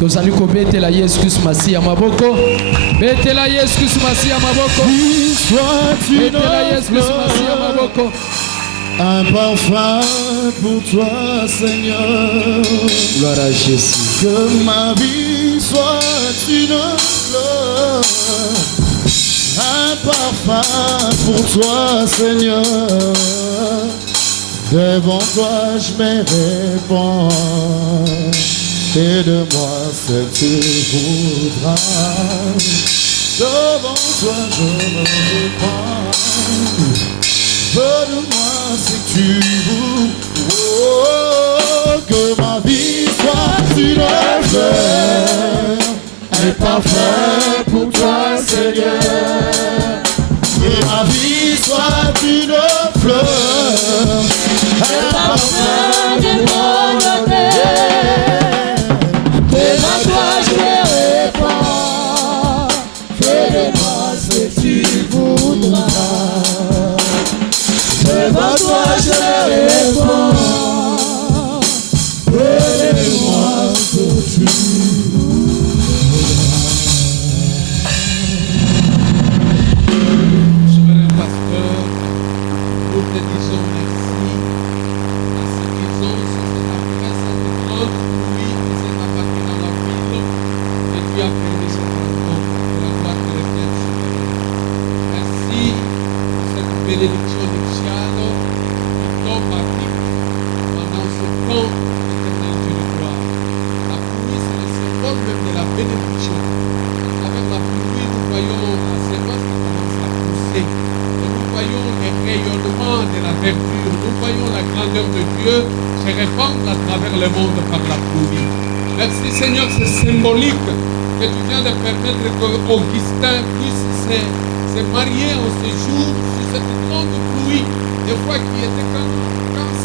tozali kobetela Yesu Kristo Masiya maboko. Betela Yesu Kristo Masiya maboko. Betela Yesu Kristo Masiya maboko. Un parfum pour toi, Seigneur. Gloire à Jésus. Que ma vie soit une fleur. Un parfum pour toi, Seigneur. Devant toi je me répands. Et de moi seul tu voudras. Devant toi je me répands. Peu de moi si tu veux. Oh, que ma vie soit une fleur. Un parfum pour toi, Seigneur. Que ma vie soit une fleur. Un parfum de bonheur. Devant toi je me répands. Fais de moi ce que tu voudras. Devant toi je me répands. Fais de moi ce que tu voudras. Souverain pasteur, nous te disons merci à ce qu'ils ont sur cette adresse à de grandes pluies qui s'est abattue dans la ville et tu as permis cette rencontre pour la gloire de l'Éternel. Merci pour cette bénédiction nuptiale qui tombe à pic pendant ce temps éternel Dieu de gloire. La pluie, c'est le symbole même de la bénédiction. Avec la pluie, nous voyons la sémence qui commence à pousser. Et nous voyons les rayonnements de la verdure. Nous voyons la grandeur de Dieu se répandre à travers le monde par la pluie. Merci Seigneur, c'est symbolique que tu viens de permettre qu'Augustin puisse se marier en ce jour sur cette grande pluie. Des fois qui était quand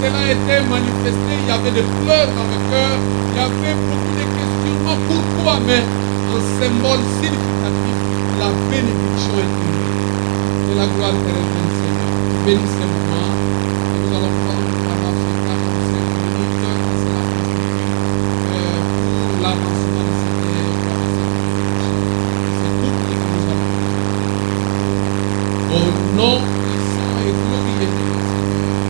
cela était manifesté, il y avait des pleurs dans le cœur, il y avait beaucoup de questionnements. Pourquoi? Mais un symbole significatif, la bénédiction est unie. C'est la gloire de l'Éternel Seigneur. Bénis ce moment. Nous allons prendre pendant ce 45 minutes, c'est la constitue pour l'avancement de cette c'est tout ce que nous allons faire. Au nom puissant et glorieux de notre Seigneur.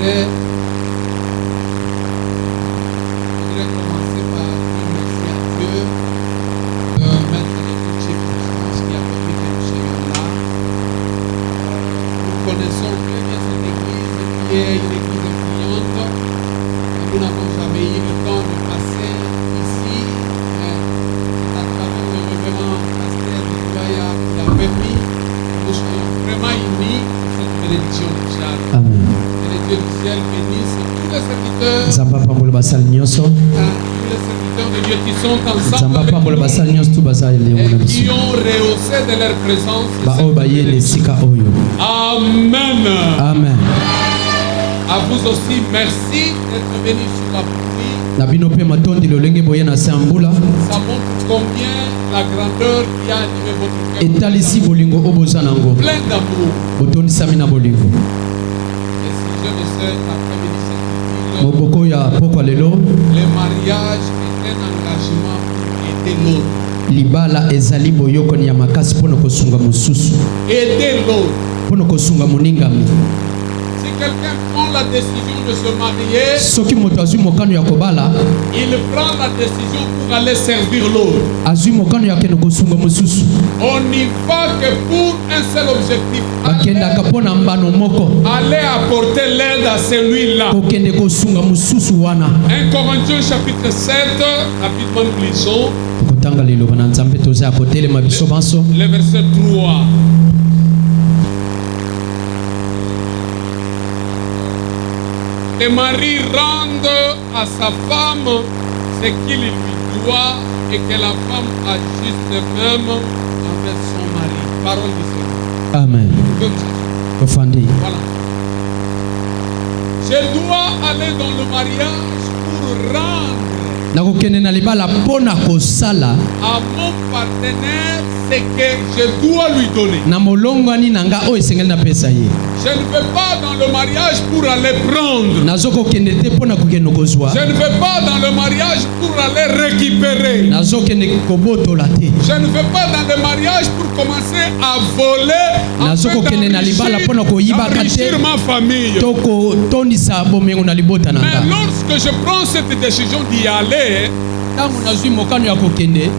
Amen. Je voudrais commencer par dire merci à Dieu de mettre les toutes circonstances qui a permis que nous soyons là. Nous connaissons très bien cette église qui est une église influente. Nous n'avons jamais eu le temps de passer ici. C'est à travers le révérend pasteur Nicoya qui a permis que nous soyons vraiment unis pour cette bénédiction nuptiale. Amen. Que le Dieu du ciel bénisse tous les serviteurs. Nzamba pambola basali nyonso. Tous les serviteurs de Dieu qui sont ensemble Nzamba avec pambola nous basali nyonso tu bazali et liongo na qui biso. ont rehaussé de leur présence Ba oyo bayeli esika oyo. Amen. Amen. À vous aussi, merci d'être venus sur la pluie. Na bino pe matondi lolenge boye na sambula. Ça montre combien la grandeur qui a animé votre cœur. Etalisi bolingo oboza nango. Plein d'amour. Botondisami na bolingo. Et si je ne sais, l'après-midi, c'est Moboko ya pokwa lelo. le mariage est un engagement pour aider l'autre. Libala ezali boyokoni ya makasi mpona kosunga mosusu. Aider l'autre. Mpona kosunga moningami. Si quelqu'un prend la décision de se marier, Soki moto azwi mokano ya kobala, il prend la décision pour aller servir l'autre. azwi mokano ya kende kosunga mosusu. On n'y va que pour un seul objectif. Bakendaka mpona mbano moko. Aller apporter l'aide à celui-là. Kokende kosunga mosusu wana. 1 Corinthiens chapitre 7, rapidement nous lisons. Tokotanga liloba na Nzambe toza ya kotelema biso banso. Le verset 3. Le mari rende à sa femme ce qu'il lui doit et que la femme agisse de même avec son mari. Parole du Seigneur. Amen. Comme ça. Ofandi. Voilà. Je dois aller dans le mariage pour rendre nakokende na libala mpona kosala à mon partenaire ce que je dois lui donner. na molongwani na nga oyo esengeli napesa ye. Je ne vais pas dans le mariage pour aller prendre. nazokokende te mpo na kokende kozwa. Je ne vais pas dans le mariage pour aller récupérer. nazokende kobotola te. Je ne vais pas dans le mariage pour commencer à voler, nazokokende na libala mpo na koyibaka te ma famille. to kotondisa bomengo na libota na Mais nga. lorsque je prends cette décision d'y aller, ntango nazwi mokano ya kokende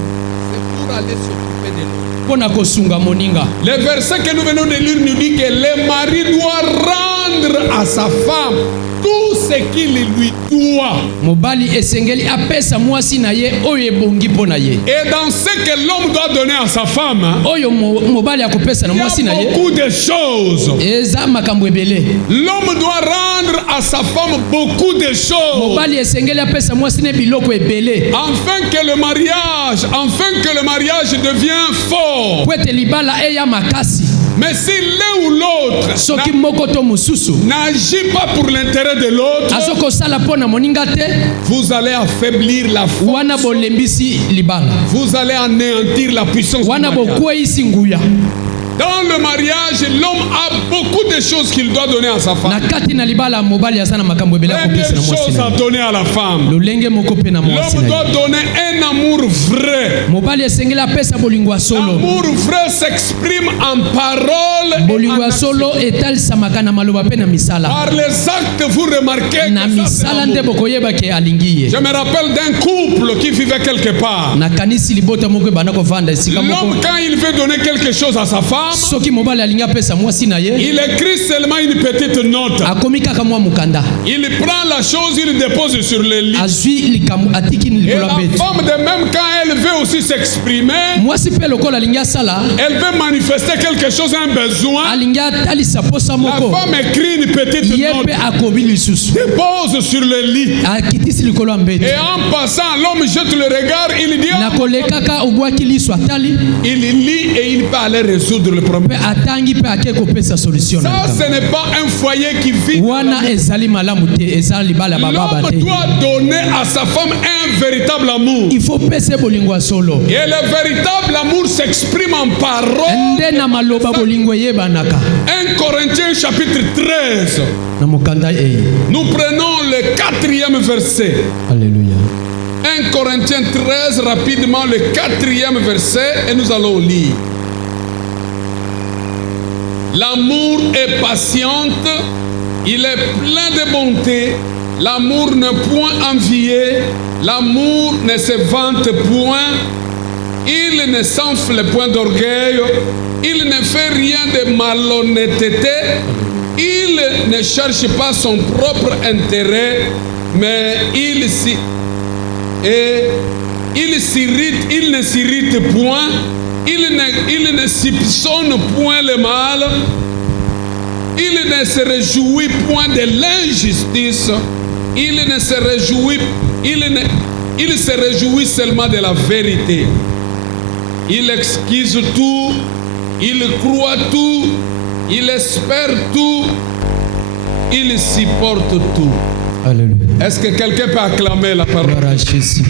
c'est pour aller s'occuper de l'autre. mpo na kosunga moninga. Le verset que nous venons de lire nous dit que le mari doit rendre à sa femme tout ce qu'il lui doit. mobali esengeli apesa mwasi na ye oyo ebongi mpo na ye. Et dans ce que l'homme doit donner à sa femme, oyo mobali akopesa na il y mwasi na a ye beaucoup de choses. eza makambo ebele. L'homme doit rendre à sa femme beaucoup de choses. mobali esengeli apesa mwasi na biloko ebele Afin que le mariage devienne fort. po ete libala eya makasi. Mais si l'un ou l'autre soki moko to mosusu n'agit pas pour l'intérêt de l'autre, azokosala mpo na moninga te, vous allez affaiblir la foi. wana bolembisi libala, Vous allez anéantir la puissance du wana mariage. bokweyisi nguya. Dans le mariage, l'homme a beaucoup de choses qu'il doit donner à sa na femme. kati na libala mobali aza na makambo ebele Première akopesa na mwasi chose na à ye. donner à la femme. lolenge moko mpe na mwasi L'homme na doit ye. donner un amour vrai. mobali esengeli apesa bolingo ya solo. L'amour vrai s'exprime en paroles et bolingo en ya solo actions. etalisamaka na maloba mpe na misala. Par les actes, vous remarquez na que ça, c'est misala nde l'amour. bokoyeba ke alingi ye. Je me rappelle d'un couple qui vivait quelque part. nakanisi libota moko ebanda kovanda esika moko. L'homme, quand il veut donner quelque chose à sa femme, soki mobali alingi apesa mwasi na ye il écrit seulement une petite note. akomi kaka mwa mokanda, Il prend la chose, il dépose sur le lit. azwi likambo atiki Et likolo la ya mbeto. femme, de même, quand elle veut aussi s'exprimer, mwasi mpe lokola alingi asala, elle veut manifester quelque chose, un besoin. alingi atalisa posa La moko, femme écrit une petite ye note, mpe akobi lisusu dépose sur le lit. akitisi likolo ya mbeto. Et en passant, l'homme jette le regard, il dit, na kolekaka obwaki liso atali il lit et il peut aller résoudre le mpe problème. atangi mpe ake kopesa solution na Ça, likambo. ce n'est pas un foyer qui vit. wana ezali malamu te, eza libala ya bababa L'homme te. doit donner à sa femme un véritable amour. il faut pesa bolingo ya solo Et le véritable amour s'exprime en paroles. nde na maloba bolingo eyebanaka. 1 Corinthiens chapitre 13. na mokanda eye. Nous prenons le 4e verset. Alléluia. 1 Corinthiens 13, rapidement le 4e verset, et nous allons lire. L'amour est patiente, il est plein de bonté, l'amour ne point envier, l'amour ne se vante point, il ne s'enfle point d'orgueil, il ne fait rien de malhonnêteté, il ne cherche pas son propre intérêt, mais il ne s'irrite point, il ne soupçonne point le mal, il ne se réjouit point de l'injustice, il se réjouit seulement de la vérité. Il excuse tout, il croit tout, il espère tout, il supporte tout. Alléluia. Est-ce que quelqu'un peut acclamer la parole? Gloire à Jésus.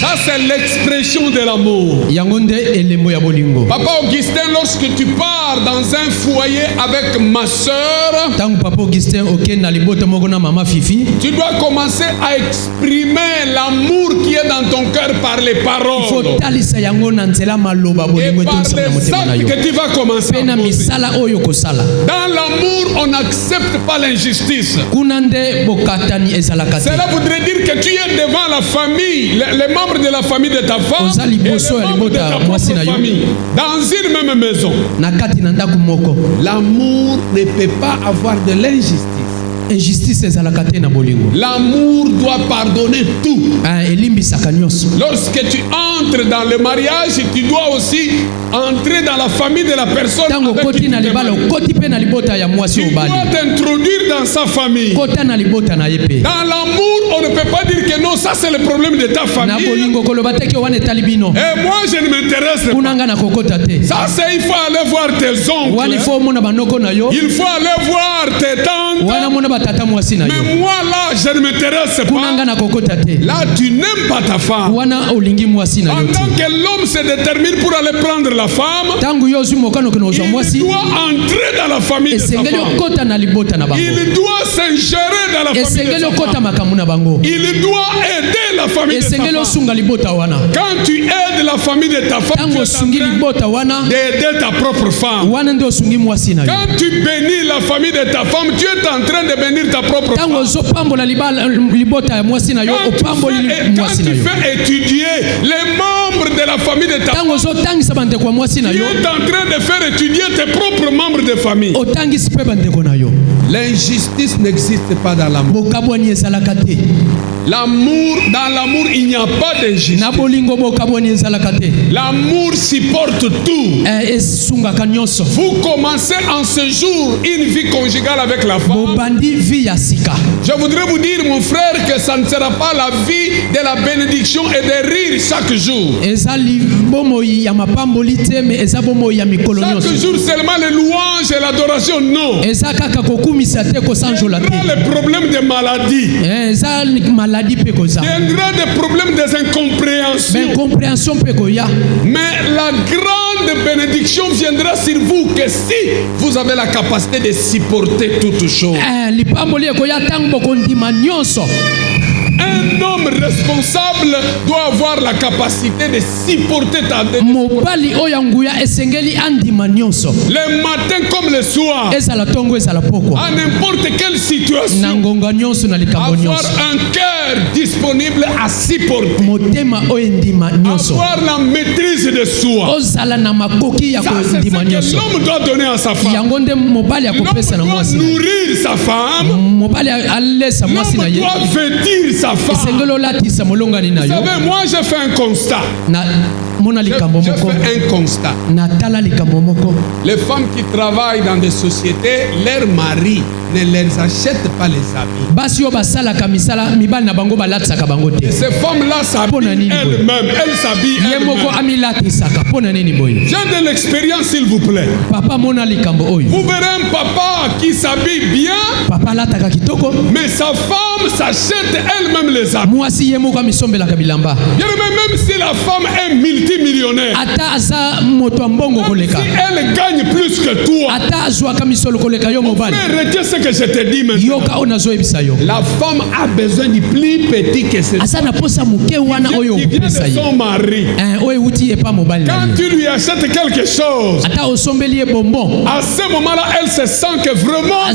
Ça c'est l'expression de l'amour. yango nde elembo ya bolingo. Papa Augustin, lorsque tu pars dans un foyer avec ma soeur, ntango papa Augustin okende na libota moko na mama Fifi, tu dois commencer à exprimer l'amour qui est dans ton cœur par les il faut paroles talisa yango na nzela maloba et bolingo par etonisa na les motema na yo. actes que tu vas commencer mpe à na poser. misala oyo kosala. Dans l'amour, on n'accepte pas l'injustice. kuna nde bokatani ezalaka te. Cela voudrait dire que tu es devant la famille, les membres de la famille de ta femme Oza et les liboso ya membres de libota ta mwasi propre na yo. famille, dans une même maison. na kati na ndako moko. L'amour ne peut pas avoir de l'injustice. injustice ezalaka te na bolingo. L'amour doit pardonner tout. elimbisaka nyonso. Lorsque tu entres dans le mariage, tu dois aussi entrer dans la famille de la personne ntango avec qui okoti tu na te libala maries. okoti mpe na libota ya mwasi Tu obali. dois t'introduire dans sa famille. kota na libota na ye mpe. Dans l'amour, on ne peut pas dire que non, ça c'est le problème de ta famille. Et moi, je ne m'intéresse pas. Ça, c'est il faut aller voir tes oncles. Il faut aller voir tes tantes. Mais moi, là, je ne m'intéresse pas. Là, tu n'aimes pas ta femme. Pendant que l'homme se détermine pour aller prendre la femme, il doit entrer dans la famille de sa femme. Il doit s'ingérer dans la famille de sa femme. Il doit aider la famille de sa femme. Quand tu aides la famille de ta femme, tu es en train d'aider ta propre femme. Quand tu bénis la famille de ta femme, tu es en train de bénir ta propre femme. Quand tu fais étudier les membres de la famille de ta femme, tu es en train de faire étudier tes propres membres de famille. L'injustice n'existe pas dans l'amour. L'amour, dans l'amour, il n'y a pas d'injustice. L'amour supporte tout. Vous commencez en ce jour une vie conjugale avec la femme. Je voudrais vous dire, mon frère, que ça ne sera pas la vie de la bénédiction et de rire chaque jour. Chaque jour seulement les louanges et l'adoration, non. Il y aura le problème des maladies. Il y aura des problèmes des incompréhensions. Mais la grande bénédiction viendra sur vous que si vous avez la capacité de supporter toutes choses. Un homme responsable doit avoir la capacité de supporter ta décision. Le matin comme le soir, à n'importe quelle situation, avoir un cœur disponible à supporter, avoir la maîtrise de soi. Ça, c'est ce que l'homme doit donner à sa femme. L'homme doit nourrir sa femme. L'homme doit vêtir sa femme. Vous savez, moi je fais un constat. Je fais un constat. Les femmes qui travaillent dans des sociétés, leurs maris ne leur achètent pas les habits. Et ces femmes-là s'habillent elles-mêmes. Elles s'habillent elles-mêmes. J'ai de l'expérience, s'il vous plaît. Vous verrez un papa qui s'habille bien, mais sa femme s'achète elle-même les habits. Même si la femme est multimillionnaire, même si elle gagne plus que toi, mon frère, retiens ce que je te dis maintenant. La femme a besoin du plus petit que c'est qui vient de son mari. Quand tu lui achètes quelque chose, à ce moment-là, elle se sent que vraiment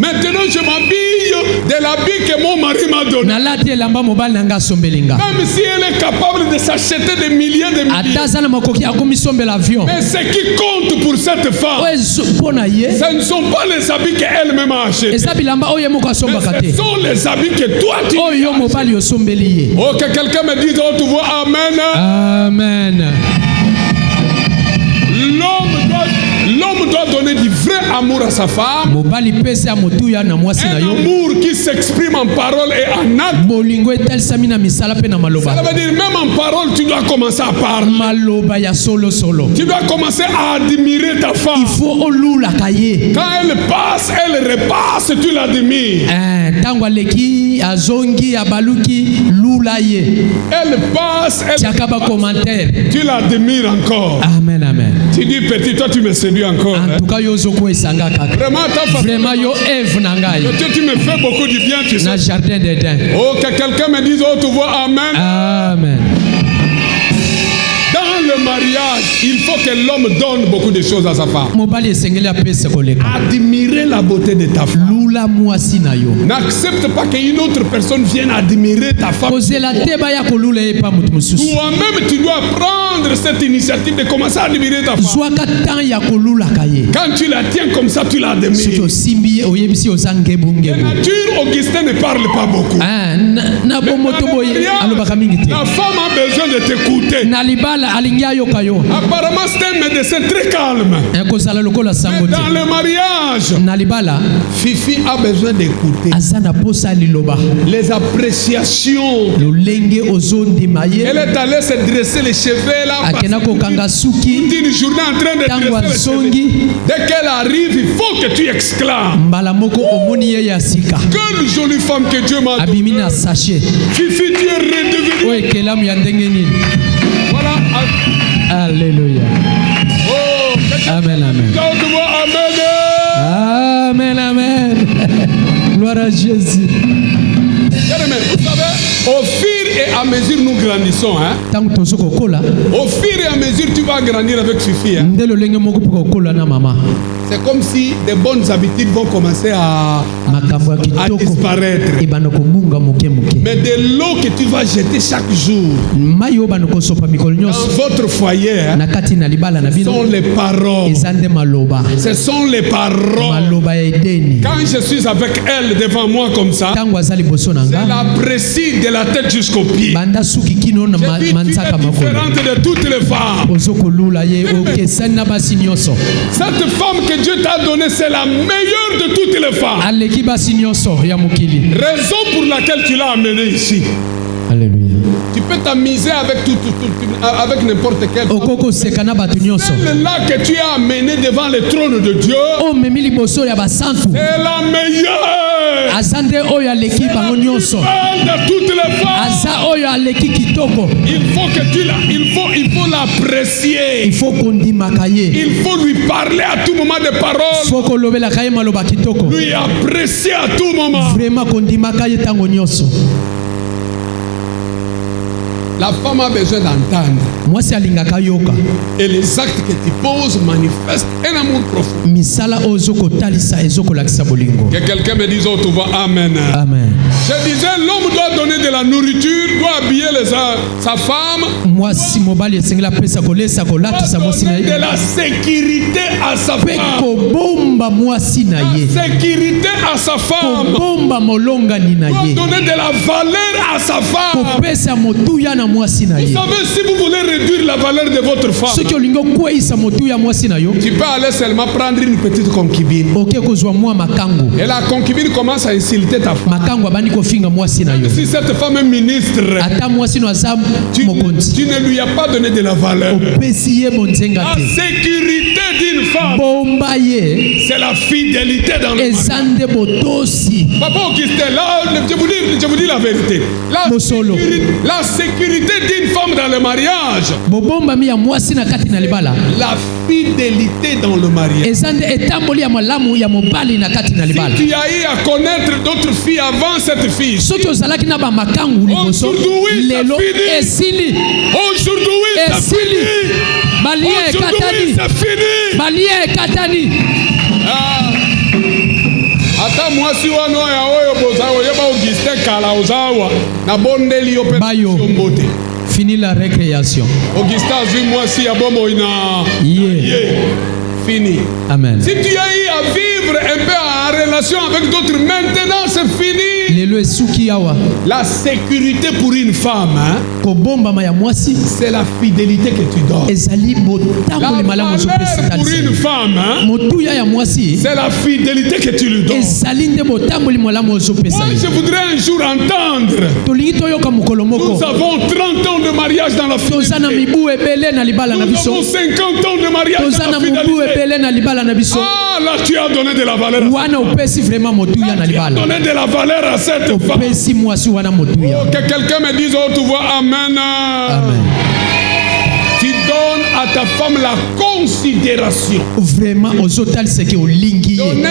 maintenant je m'habille de l'habit que mon mari m'a donné. Même si elle est capable de s'acheter des milliers de milliers. Mais ce qui compte pour cette femme, ce ne sont pas les habits qu'elle-même a achetés. Ce sont les habits que toi tu as achetés. Oh, que quelqu'un me dise, oh, tu vois, amen. Amen. L'homme doit donner du vrai amour à sa femme. Un amour qui s'exprime en parole et en acte. Ça veut dire même en parole, tu dois commencer à parler. Tu dois commencer à admirer ta femme. Quand elle passe, elle repasse, tu l'admires. Elle passe, tu l'admires encore. Amen, amen. Tu dis petit, toi tu me séduis encore. En tout cas, Vraiment, tu me fais beaucoup du bien, tu sais. Jardin d'Éden. Oh, que quelqu'un me dise, oh, tu vois, amen. Amen. Dans le mariage, il faut que l'homme donne beaucoup de choses à sa femme. Admirer la beauté de ta femme. N'accepte pas qu'une autre personne vienne admirer ta femme. Toi-même, tu dois prendre cette initiative de commencer à admirer ta femme. Quand tu la tiens comme ça, tu la admires. De nature, Augustin ne parle pas beaucoup. La femme a besoin de t'écouter. Apparemment, c'est un médecin très calme. Mais dans le mariage, Fifi a besoin d'écouter les appréciations. Elle est allée se dresser les cheveux là. Toute une journée en train de dresser les cheveux. Dès qu'elle arrive, il faut que tu exclames. Quelle jolie femme que Dieu m'a donnée. Fifi, tu es redevenu. Voilà. Alléluia. Oh, amen, amen. Amen, amen. Gloire à Jésus. Vous savez, au fur et à mesure nous grandissons, hein? Au fur et à mesure tu vas grandir avec Fifi. Hein? C'est comme si des bonnes habitudes vont commencer à disparaître. Mais de l'eau que tu vas jeter chaque jour dans votre foyer, hein, ce sont les paroles. Ce sont les paroles. Quand je suis avec elle devant moi comme ça, je l'apprécie de la tête jusqu'au pied. Je dis, tu es différente de toutes les femmes. Cette femme que Dieu t'a donnée, c'est la meilleure de toutes les femmes. Raison pour laquelle tu l'as amenée ici. Alléluia. Tu peux t'amuser avec avec n'importe quelle femme. Celle-là que tu as amenée devant le trône de Dieu, c'est la meilleure. C'est la meilleure de toutes les femmes. Il faut que tu il faut l'apprécier. Il faut lui parler à tout moment de paroles. Lui apprécier à tout moment. La femme a besoin d'entendre. Et les actes que tu poses manifestent un amour profond. Que quelqu'un me dise autour, amen. Amen. Je disais, l'homme doit donner de la nourriture, doit habiller sa femme. Doit donner de la sécurité à sa femme. La sécurité à sa femme. Doit donner de la valeur à sa femme. Vous savez, si vous voulez réduire la valeur de votre femme, tu peux aller seulement prendre une petite concubine. Et la concubine commence à insulter ta femme. Si cette femme est ministre, tu ne lui as pas donné de la valeur. La sécurité d'une femme, c'est la fidélité dans le mariage. Papa Augustin, là, je vous dis la vérité. La sécurité d'une femme dans le mariage, la fidélité dans le mariage. Si tu as eu à connaître d'autres filles avant cette fille, aujourd'hui c'est fini. Aujourd'hui c'est fini. Ata mwasi wano ya oyo bozawa yeba Augustin kala ozawa na bondeli yo pe mbote. Fini la récréation. Augustin zui mwasi ya bomo ina fini. Amen. Si tu as eu à vivre un peu en relation avec d'autres, maintenant c'est fini. La sécurité pour une femme, hein, c'est la fidélité que tu donnes. La valeur pour une femme, hein, c'est la fidélité que tu lui donnes. Moi, je voudrais un jour entendre. Nous avons 30 ans de mariage dans la fidélité. Nous avons 50 ans de mariage dans la fidélité. Ah, là tu as donné de la valeur. Là, tu as donné de la valeur à cette femme. Oh, que quelqu'un me dise, oh, tu vois, amen. Amen. Tu donnes à ta femme la considération. Vraiment, donner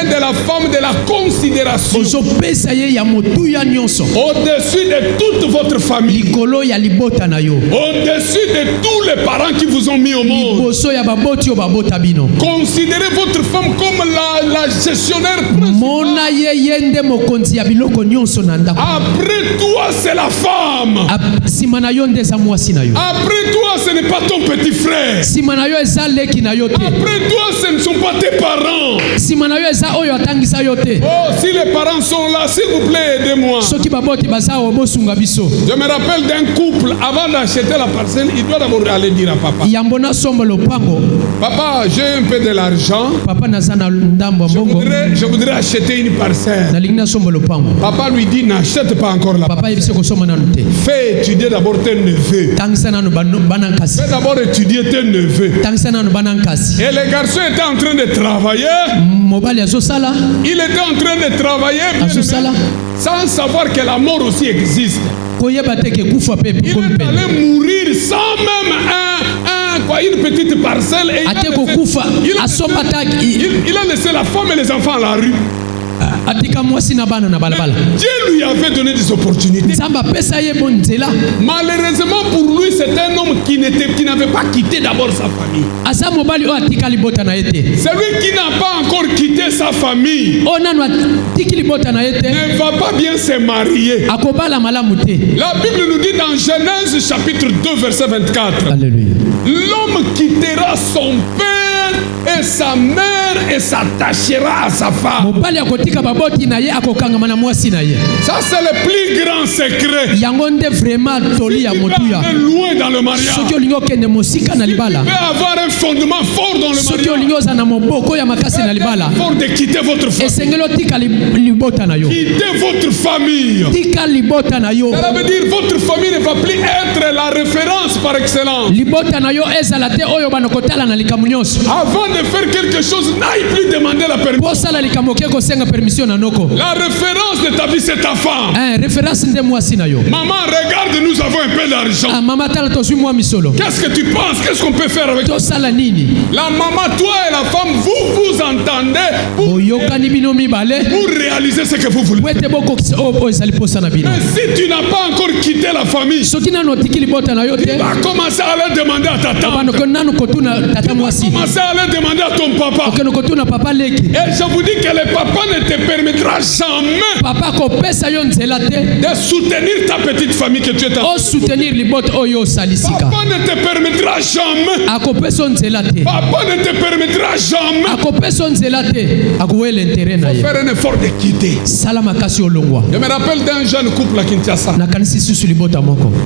de la femme de la considération. Au-dessus de toute votre famille. Au-dessus de tous les parents qui vous ont mis au monde. Considérez votre femme comme la gestionnaire principale. Après toi, c'est la femme. Après toi, ce n'est pas ton petit frère. frères. Après toi, ce ne sont pas tes parents. Oh, si les parents sont là, s'il vous plaît, aidez-moi. Je me rappelle d'un couple, avant d'acheter la parcelle, il doit d'abord aller dire à papa. Papa, j'ai un peu de l'argent. Je voudrais acheter une parcelle. Papa lui dit, n'achète pas encore la parcelle. Fais étudier d'abord tes neveux. Fais d'abord étudier tes neveux. Et le garçon était en train de travailler. Il était en train de travailler sans savoir que la mort aussi existe. Il est allé mourir sans même une petite parcelle. Et il a laissé la femme et les enfants à la rue. Dieu lui avait donné des opportunités. Malheureusement pour lui, c'est un homme qui n'avait pas quitté d'abord sa famille. Celui qui n'a pas encore quitté sa famille ne va pas bien se marier. La Bible nous dit dans Genèse chapitre 2 verset 24. Alléluia. L'homme quittera son père et sa mère et s'attachera à sa femme. Ça c'est le plus grand secret. Si tu veux aller loin dans le mariage, si tu veux avoir un fondement fort dans le mariage, fort de quitter votre famille. Quitter votre famille. Ça veut dire votre famille ne va plus être la référence par excellence. Avant de faire quelque chose, n'aille plus demander la permission. La référence de ta vie, c'est ta femme. Maman, regarde, nous avons un peu d'argent. Qu'est-ce que tu penses? Qu'est-ce qu'on peut faire avec toi? La maman, toi et la femme, vous vous entendez pour réaliser ce que vous voulez. Mais si tu n'as pas encore quitté la famille, tu vas commencer à aller demander à ta tante. Tu vas commencer à aller demander à ton papa. Et je vous dis que le papa ne te permettra jamais de soutenir ta petite famille que tu es en train de soutenir. Papa ne te permettra jamais. Papa ne te permettra jamais. Il faut faire un effort de quitter. Je me rappelle d'un jeune couple à Kinshasa.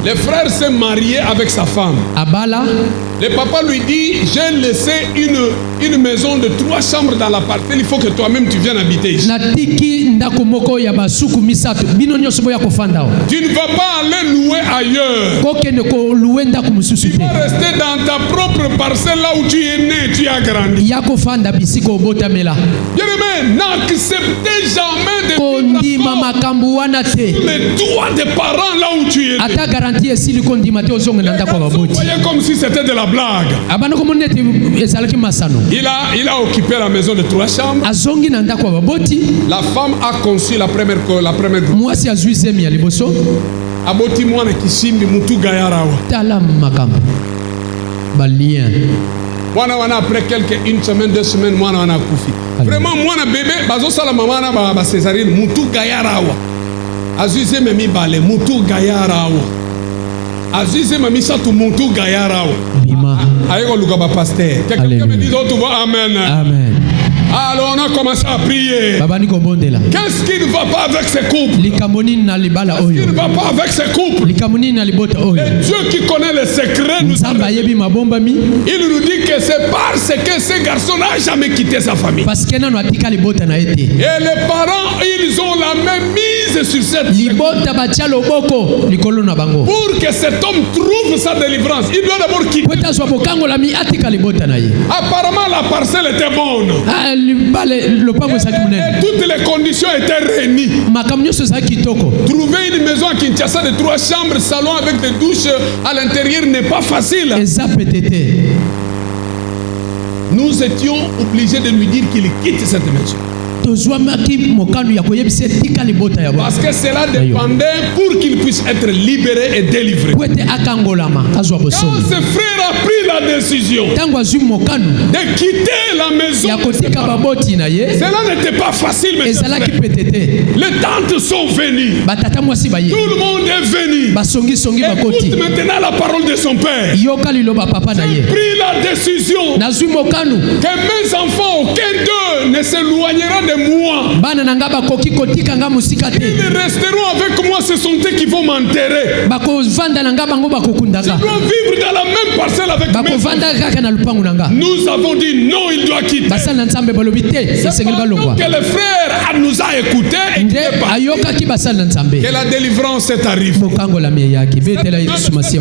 Le frère s'est marié avec sa femme. Le papa lui dit, j'ai laissé une maison de 3 chambres dans la parcelle, il faut que toi-même tu viennes habiter ici. Tu ne vas pas aller louer ailleurs. Tu vas rester dans ta propre parcelle là où tu es né, tu as grandi. Bien-aimé, n'acceptez jamais de vivre les droits des parents là où tu es né. Vous voyez comme si c'était de la blague. Il a occupé la maison de 3 chambres. La femme a conçu la première grossesse. Aboti mwana kisimbi mutu gayarawa. Mwana wana après une semaine, 2 semaines, mwana wana kufi. Vraiment mwana bébé bazo sala mama ba césarienne mutu gayarawa. Azuze memi bale mutu gayarawa. Azize mami satu mutu gayarawa. Ayo luka ba pasteur. Quelqu'un me dit tu vois amen. Amen. Alors on a commencé à prier. Qu'est-ce qui ne va pas avec ces couples? Qu'est-ce qui ne va pas avec ces couples? Et Dieu qui connaît les secrets il nous dit que c'est parce que ce garçon n'a jamais quitté sa famille. Et les parents, ils ont la même mise sur cette pour que cet homme trouve sa délivrance, il doit d'abord quitter. Apparemment la parcelle était bonne. Et toutes les conditions étaient réunies. Trouver une maison à Kinshasa de 3 chambres, salon avec des douches à l'intérieur n'est pas facile. Nous étions obligés de lui dire qu'il quitte cette maison. Parce que cela dépendait pour qu'il puisse être libéré et délivré. Quand ce frère a pris la décision de quitter la maison, cela n'était pas facile, mais les tantes sont venues. Tout le monde est venu. Écoute maintenant la parole de son père. J'ai pris la décision que mes enfants, aucun d'eux ne s'éloignera de moi. Ils resteront avec moi, ce sont eux qui vont m'enterrer. Je dois vivre dans la même parcelle avec mes enfants. Nous avons dit non, il doit quitter. C'est pendant que le frère nous a écoutés et que la délivrance est arrivée. Cette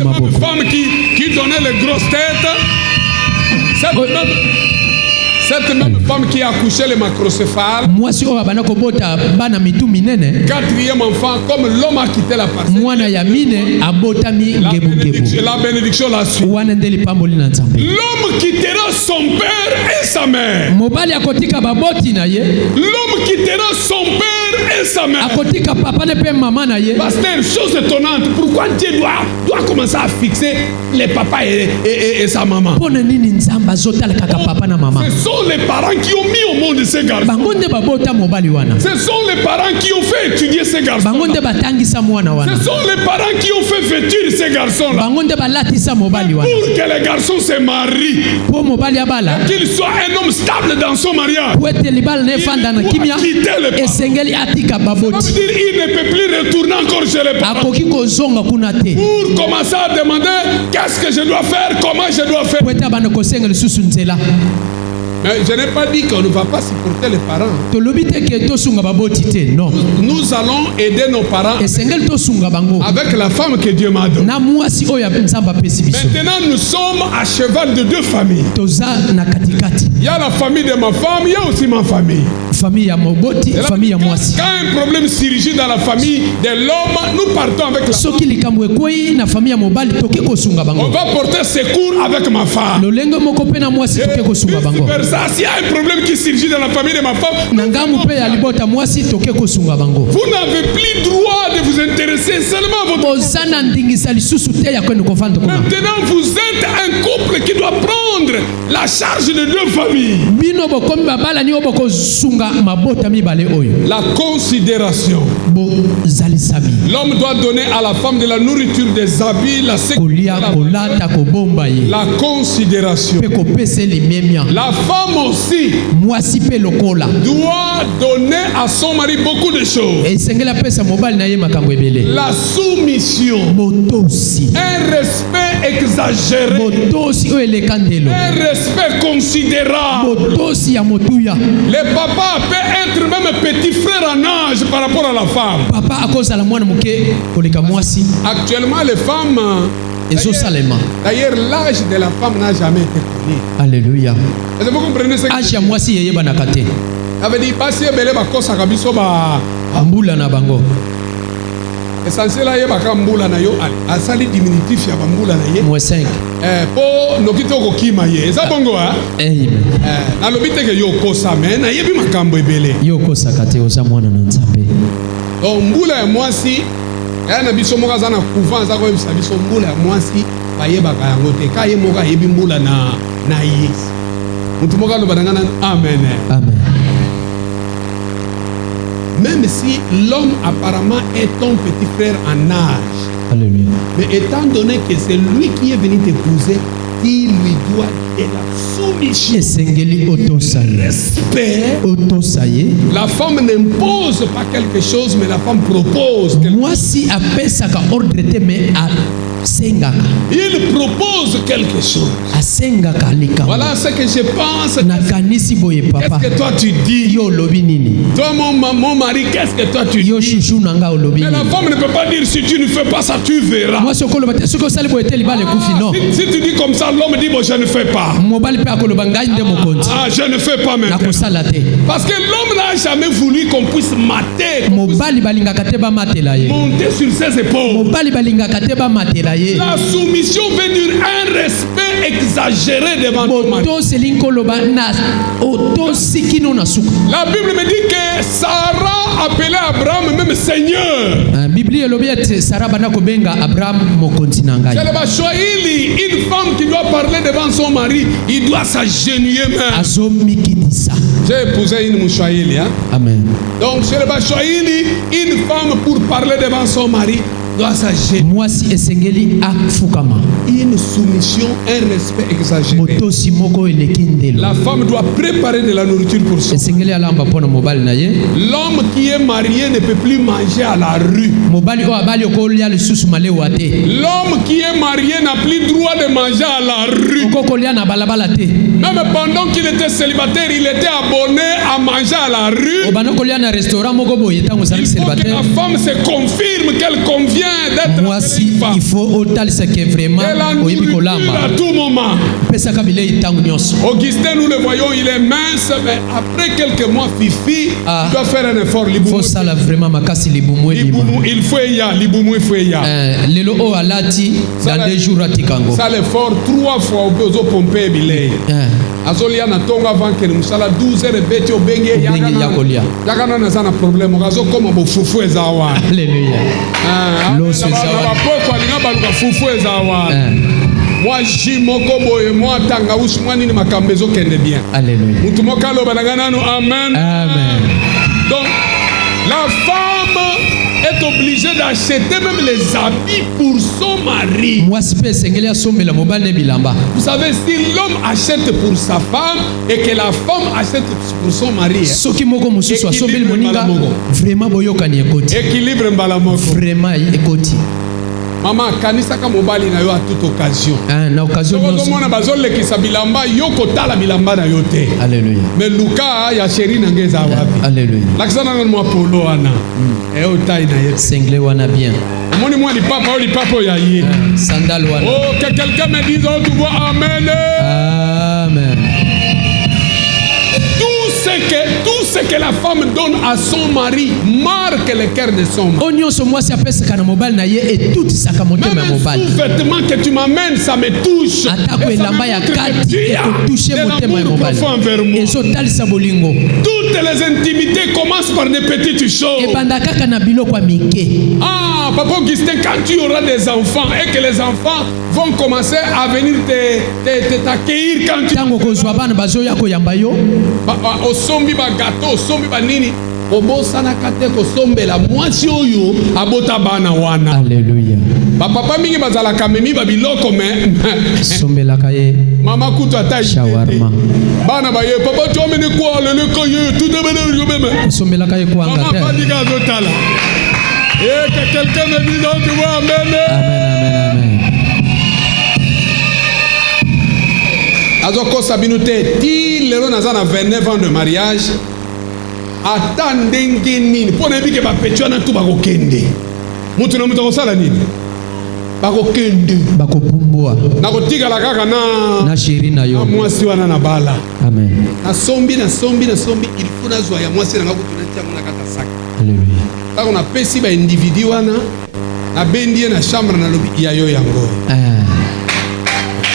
même femme qui donnait les grosses têtes, cette même femme qui a accouché le macrocéphale, quatrième enfant, comme l'homme a quitté la parcelle, la bénédiction la suit. L'homme quittera son père et sa mère. L'homme quittera son père et sa mère. Pasteur, chose étonnante, pourquoi Dieu doit commencer à fixer les papas et sa maman? Ce sont les parents qui ont mis au monde ces garçons. Ce sont les parents qui ont fait étudier ces garçons. Ce sont les parents qui ont fait vêtir ces garçons-là. Pour que les garçons se marient, qu'il soit un homme stable dans son mariage, il doit quitter les parents. Ça veut dire qu'il ne peut plus retourner encore chez les parents. Pour commencer à demander qu'est-ce que je dois faire, comment je dois faire. Mais je n'ai pas dit qu'on ne va pas supporter les parents. Non. Nous allons aider nos parents avec la femme que Dieu m'a donnée. Maintenant, nous sommes à cheval de deux familles. Il y a la famille de ma femme, il y a aussi ma famille. Quand un problème surgit dans la famille de l'homme, nous partons avec la femme. On va porter secours avec ma femme. S'il y a un problème qui surgit dans la famille de ma femme, vous n'avez plus droit de vous intéresser seulement à votre couple. Maintenant, vous êtes un couple qui doit prendre la charge de deux familles. La considération. L'homme doit donner à la femme de la nourriture, des habits, la sécurité, la considération. La femme aussi doit donner à son mari beaucoup de choses. La soumission, un respect exagéré, un respect considérable. Le papa peut être même petit frère en âge par rapport à la femme. Actuellement, les femmes, d'ailleurs, l'âge de la femme n'a jamais été connu. Alléluia. Est-ce que vous comprenez ce que je veux dire? Ça veut dire que si vous avez essentiel là yeba kambula na yo asali diminutif ya bambula na ye -5 po nokito ko kima ye eza bongo ha na lobite ke yo kosa me na yebi makambo ebele yo kosa kate oza mwana na nzambe donc mbula ya mwasi na biso moka za na couvent za ko bisa biso mbula ya mwasi bayeba ka yango te ka ye moka yebi mbula na Yesu mutu moka lo badangana amen amen. Même si l'homme apparemment est ton petit frère en âge. Alléluia. Mais étant donné que c'est lui qui est venu t'épouser, il lui doit de la soumission. Respect. La femme n'impose pas quelque chose, mais la femme propose quelque chose. Il propose quelque chose. Voilà ce que je pense. Qu'est-ce que toi tu dis? Toi mon mari, qu'est-ce que toi tu dis? Mais la femme ne peut pas dire si tu ne fais pas ça, tu verras. Si tu dis comme ça, l'homme dit bon, je ne fais pas. Je ne fais pas maintenant. Parce que l'homme n'a jamais voulu qu'on puisse mater, monter sur ses épaules. La soumission veut dire un respect exagéré devant ton mari. La Bible me dit que Sarah appelait Abraham même Seigneur. C'est le Bashwaili, une femme qui doit parler devant son mari, il doit s'agenouiller même. J'ai épousé une Mouchwaili. Amen. Donc chez le Bashwaili, une femme pour parler devant son mari doit s'agenouiller. Une soumission, un respect exagéré. La femme doit préparer de la nourriture pour son mari. L'homme qui est marié ne peut plus manger à la rue. L'homme qui est marié n'a plus droit de manger à la rue. Même pendant qu'il était célibataire, il était abonné à manger à la rue. Il faut que la femme se confirme qu'elle convient d'être une femme. Il faut à tout moment. Augustin, nous le voyons, il est mince, mais après quelques mois, Fifi doit faire un effort. Il faut ça l'effort 3 fois au pomper billet. Azolia na tonga avant que nous sala 12 heures beti obenge yakana na sana problème ngazo koma bo fufu ezawa. Alléluia. Loso ezawa. Poko alinga baluka fufu ezawa. Moi jimoko boye moi tanga usmani ni makambezo kende bien. Alléluia. Mutu mokalo banagana no amen. Amen. Donc la femme est obligée d'acheter même les habits pour son mari. Vous savez, si l'homme achète pour sa femme et que la femme achète pour son mari, équilibre mbalamoko. Vraiment écoute. Maman, kanisa ka mobali na yo à toute occasion. Na occasion nyonso. Mona bazole kisa bilamba yoko tala bilamba na yote. Alléluia. Mais Luka ya chéri na ngeza wapi? Alléluia. Lakisana na mo polo ana. Otai na yete. Single wana bien. Moni moi li papa ya yé. Sandal wana. Oh, que quelqu'un me dise tu vois amen. Amen. Tout ce que la femme donne à son mari marque le cœur de son mari. Même sous-vêtement que tu m'amènes, ça me touche. Toutes les intimités commencent par des petites choses. Ah, Papa Augustin, quand tu auras des enfants et que les enfants vont commencer à venir t'accueillir quand tu... Sombi ba gâteau, sombi ba nini. Obosana kate ko sombela mwasi oyo abota bana wana. Alléluia. Papa mingi bazala kamemi ba biloko me. Sombela kaye. Mama kutu ata shawarma. Bana ba ye papa tu amene quoi le kaye tout de même yo même. Sombela kaye quoi ngata. Mama fadiga zotala. Et que quelqu'un me dise donc tu vois amen. Amen. Azoko sabinute ti lelo nazana 29 ans de mariage. Attendez nini pour ne que ba petwana tu bakokende. Mutu na mutu kosala nini? Bakokende, bakopumbwa. Na kotika la kaka na chéri na yo. Mwasi wana na bala. Amen. Na sombi il faut na zwa ya mwasi na ngakutu na tiamu na kata sak. Alléluia. Ta on a pesi ba individu wana na bendi na chambre na lobi ya yo yango.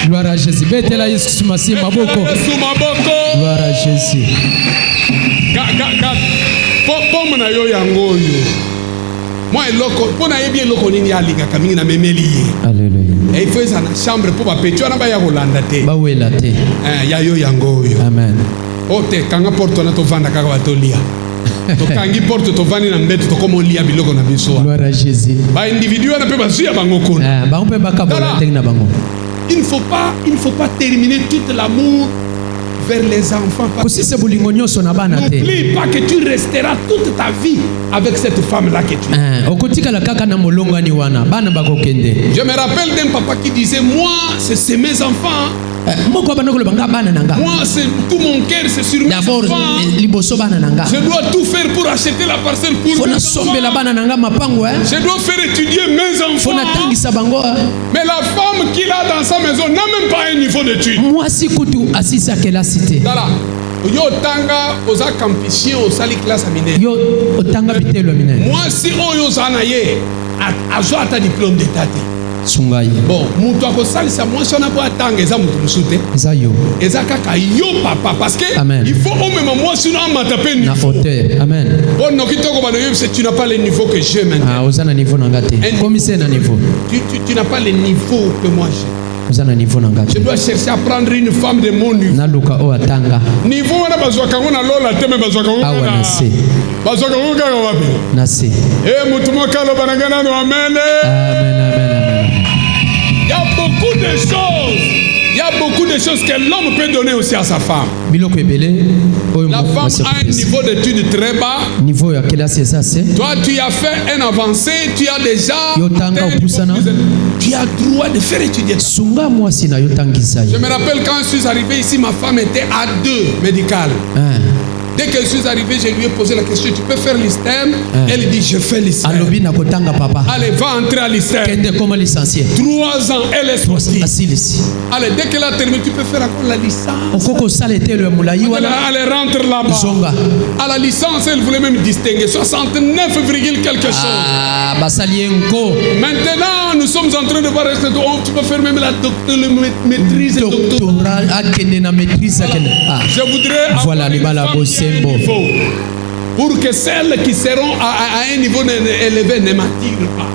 Gloire à Jésus. Betela Yesu Masihi maboko. Gloire à Jésus. Pomme na yo yango yo. Moi eloko pona yebi eloko nini alika kamingi na memeli ye. Alléluia. Et il faut ça na chambre pour ba petio na ba ya kolanda te. Ba wela te. Ya yo yango yo. Amen. Ote kanga porto na to vanda kaka batolia. To kangi porto to vani na mbeto to komo lia biloko na biso. Gloire à Jésus. Ba individu na pe ba suya bango kuna. Ba mpe ba kabola te na bango. Il ne faut pas terminer tout l'amour vers les enfants. N'oublie pas que tu resteras toute ta vie avec cette femme-là que tu es. Je me rappelle d'un papa qui disait, moi, c'est mes enfants. Moi, c'est tout mon cœur, c'est sur mes enfants. Je dois tout faire pour acheter la parcelle pour mes enfants. Je dois faire étudier mes enfants. Mais la femme qu'il a dans sa maison n'a même pas un niveau d'études. Voilà. Yo tanga oza campusien au sali classe minere. Yo otanga bitelo minere. Moi si oyo zanaye azo ata diplôme d'état. Bon, mutu akosalisa mwasi wana po atanga eza mutu mususu te. Eza kaka yo papa parce que il faut au même mwasi na amata pe niveau. Amen. Bon no kitoko bana yo tu n'as pas le niveau que j'ai maintenant. Ozana niveau nangate. Comme c'est na niveau. Tu n'as pas le niveau que moi j'ai. Je dois chercher à prendre une femme de mon niveau. Niveau wana bazwaka ngona lola teme bazwaka ngona. Bazwaka ngona wapi? Nasi. Mutu mokalo banangana no amen. Il y a beaucoup de choses. Il y a beaucoup de choses que l'homme peut donner aussi à sa femme. La femme a un niveau d'études très bas. Toi, tu as fait un avancé, tu as déjà. Tu as droit de faire étudier. Je me rappelle quand je suis arrivé ici, ma femme était à 2 médicales. Dès que je suis arrivé, je lui ai posé la question, tu peux faire l'ISTEM? Elle dit, je fais l'ISTEM. Allez, va entrer à l'ISTEM. 3 ans, elle est sortie. Allez, dès qu'elle a terminé, tu peux faire encore la licence. Elle rentre là-bas. À la licence, elle voulait même distinguer 69, quelque chose. Maintenant, nous sommes en train de voir, tu peux faire même la maîtrise doctorale. Je voudrais voilà, les pour que celles qui seront à un niveau élevé ne m'attirent pas.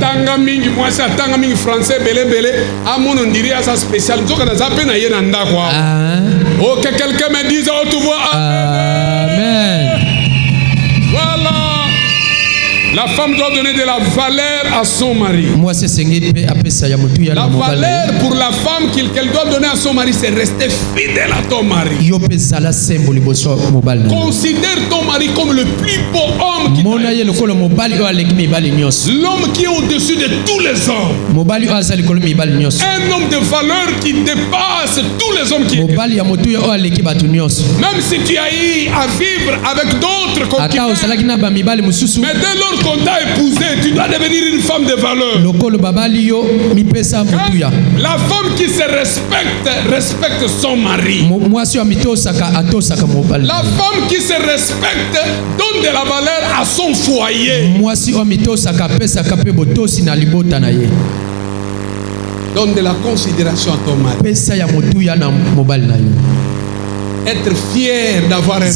Tanga mingi moi ça tanga mingi français belé amon on dirait ça spécial nzoka na zape na yena ndakwa. Oh que quelqu'un me dise oh tu vois amen. Voilà. La femme doit donner de la valeur à son mari. La valeur pour la femme qu'elle doit donner à son mari, c'est rester fidèle à ton mari. Considère ton mari comme le plus beau homme qui l'homme qui est au-dessus de tous les hommes. Un homme de valeur qui dépasse tous les hommes qui existent. Même si tu as eu à vivre avec d'autres concubines, mais dès lors qu'on t'a épousé, tu dois devenir une femme de valeur. La femme qui se respecte son mari. La femme qui se respecte donne de la valeur à son foyer. Donne de la considération à ton mari. Être fier d'avoir un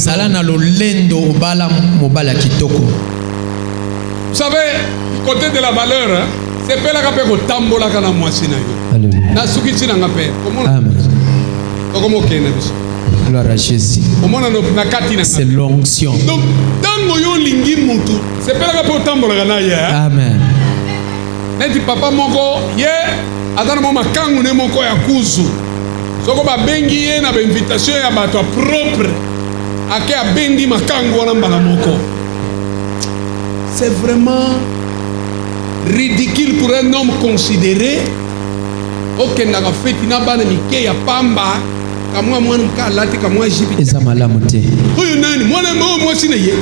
vous savez, du côté de la valeur, c'est pas la capé ko tambola kana mwasi na yo. Na suki tina ngape. Comment kena biso. Gloire à Jésus. C'est l'onction. Donc, tango yo lingi mutu, c'est pas la capé ko tambola kana ya. Amen. Neti papa moko ye adana mo makangu ne moko ya kuzu. Soko ba bengi ye na ba invitation ya bato propre. Ake abendi makangu wana mbala moko. C'est vraiment ridicule pour un homme considéré que n'a fait tina bana mike ya pamba kamwa mwana kalati kamwa jibi ezamala muté oyo nani mwana mo sine ye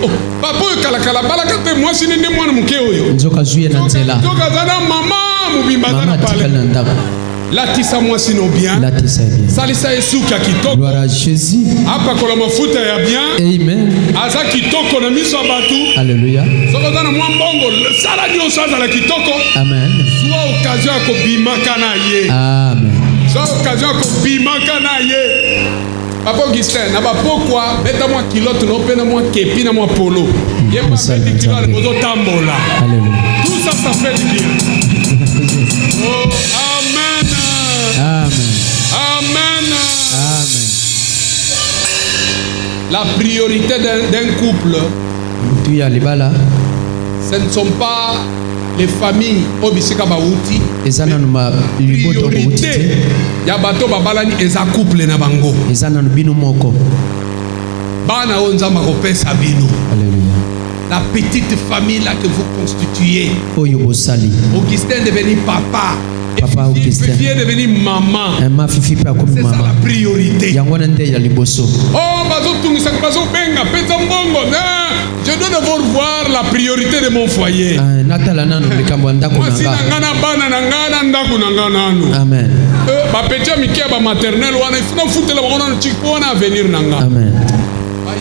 papa oyo kala balaka te mwa sine ne mwana muke oyo nzoka zuye na nzela nzoka zana mama mubimba na pale latisa mwa sino bien latisa bien salisa Yesu ka kitoko. Gloire à Jésus. Apa kola mafuta ya bien. Amen. Aza kitoko na miso batu. Alléluia. Soko zana mwa mbongo sala dio saza la kitoko. Amen. Soit occasion ko bimaka na ye. Amen. Soit occasion ko bimaka na ye. Papa Augustin na ba pourquoi beta moi kilote no pena moi kepi na moi polo. Ye pa beti kilote mozo tambola. Alléluia. Tout ça ça fait du bien. Oh amen. Amen. Amen. Amen. La priorité d'un couple, ce ne sont pas les familles obisika bauti. Priorité ya bato babalani eza couple na bango. Bana onzamba kopesa bino. Alléluia. La petite famille là que vous constituez. Augustin est devenu papa. Papa Augustin. Fifi est devenu maman. C'est ça la priorité. Oh, je dois d'abord voir la priorité de mon foyer. Amen. Amen.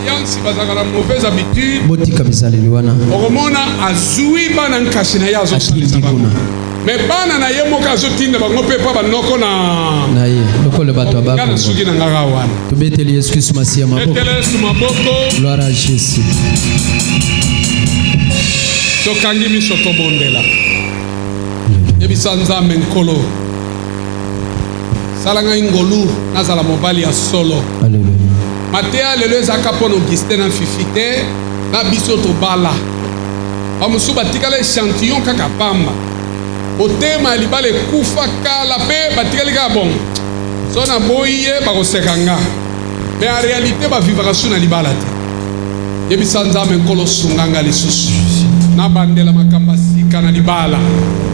yansi bazaka na mauvaise habitude. Botika bizali wana. Okomona azui bana nkasi na yazo salisa bango. Mais bana na ye moka azotinda bango pe pa banoko na ye lokole bato abako. Kana suki na ngaka wana. Tubeteli Yesu Kristo masia maboko. Betele Yesu maboko. Gloire à Jésus. Tokangi miso tobondela. Yebisa nzambe nkolo. Salanga ingolu nazala mobali ya solo. Alléluia. Matea lelo ezaka pona Augustin na fifite na biso tobala. Bamusu batikala échantillon kaka pamba. Otema libale kufa kala pe batikali ka bon. Sona boye bakosekanga. Mais en réalité ba vivra suna libala te. Yebisa nzambe nkolo sunganga lisusu. Na bandela makamba sika na libala.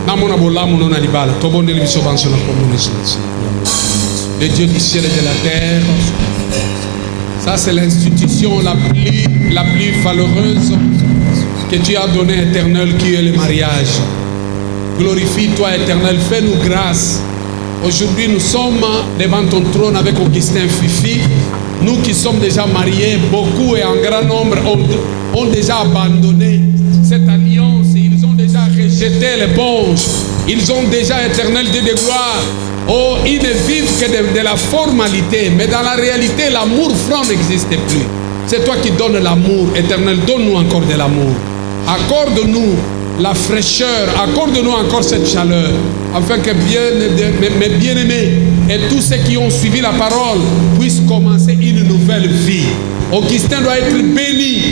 Na mona bolamu no na libala. Tobondeli biso banso na komune sisi. Le Dieu du ciel et de la terre. Ça c'est l'institution la plus valeureuse que tu as donnée, Éternel, qui est le mariage. Glorifie-toi, Éternel, fais-nous grâce. Aujourd'hui nous sommes devant ton trône avec Augustin Fifi. Nous qui sommes déjà mariés, beaucoup et en grand nombre ont déjà abandonné cette alliance. Ils ont déjà rejeté l'éponge. Ils ont déjà, Éternel, Dieu de gloire. Oh, ils ne vivent que de la formalité, mais dans la réalité, l'amour franc n'existe plus. C'est toi qui donnes l'amour, Éternel, donne-nous encore de l'amour. Accorde-nous la fraîcheur, accorde-nous encore cette chaleur, afin que mes bien-aimés et tous ceux qui ont suivi la parole puissent commencer une nouvelle vie. Augustin doit être béni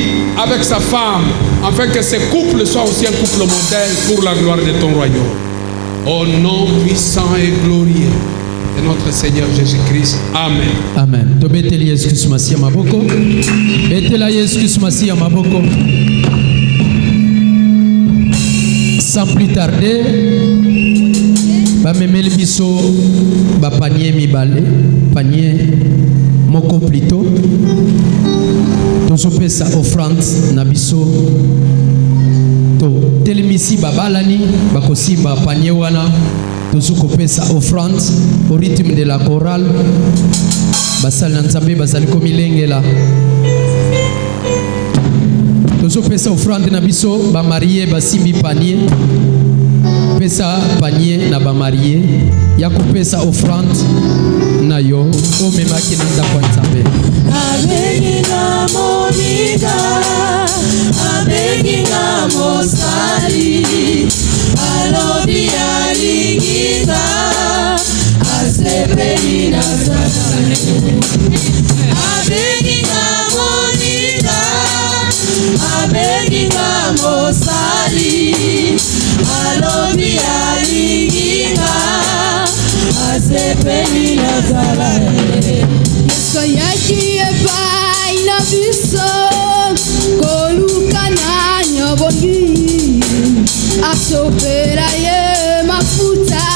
avec sa femme, afin que ce couple soit aussi un couple modèle pour la gloire de ton royaume. Au nom puissant et glorieux de notre Seigneur Jésus-Christ. Amen. Amen. Tobeteli Yesu Kristo masia maboko. Betela Yesu Kristo masia maboko. Sans plus tarder, bamemeli biso ba panier mibale, panier moko plutôt. Tozo pesa offrande na biso. To telemisi babalani bakosimba panier wana tozo kopesa offrande au rythme de la chorale basali na nzambe bazali komilengela tozo pesa offrande na biso ba marié basimbi panier pesa panier na ba marié ya kopesa offrande na yo o memaki na ndako ya nzambe abenga monika abenga mosali alobi alinginga asepeli na satani abenga monika abenga mosali alobi alinginga asepeli na satani soyaki epai na biso koluka na nyobongi asopera ye mafuta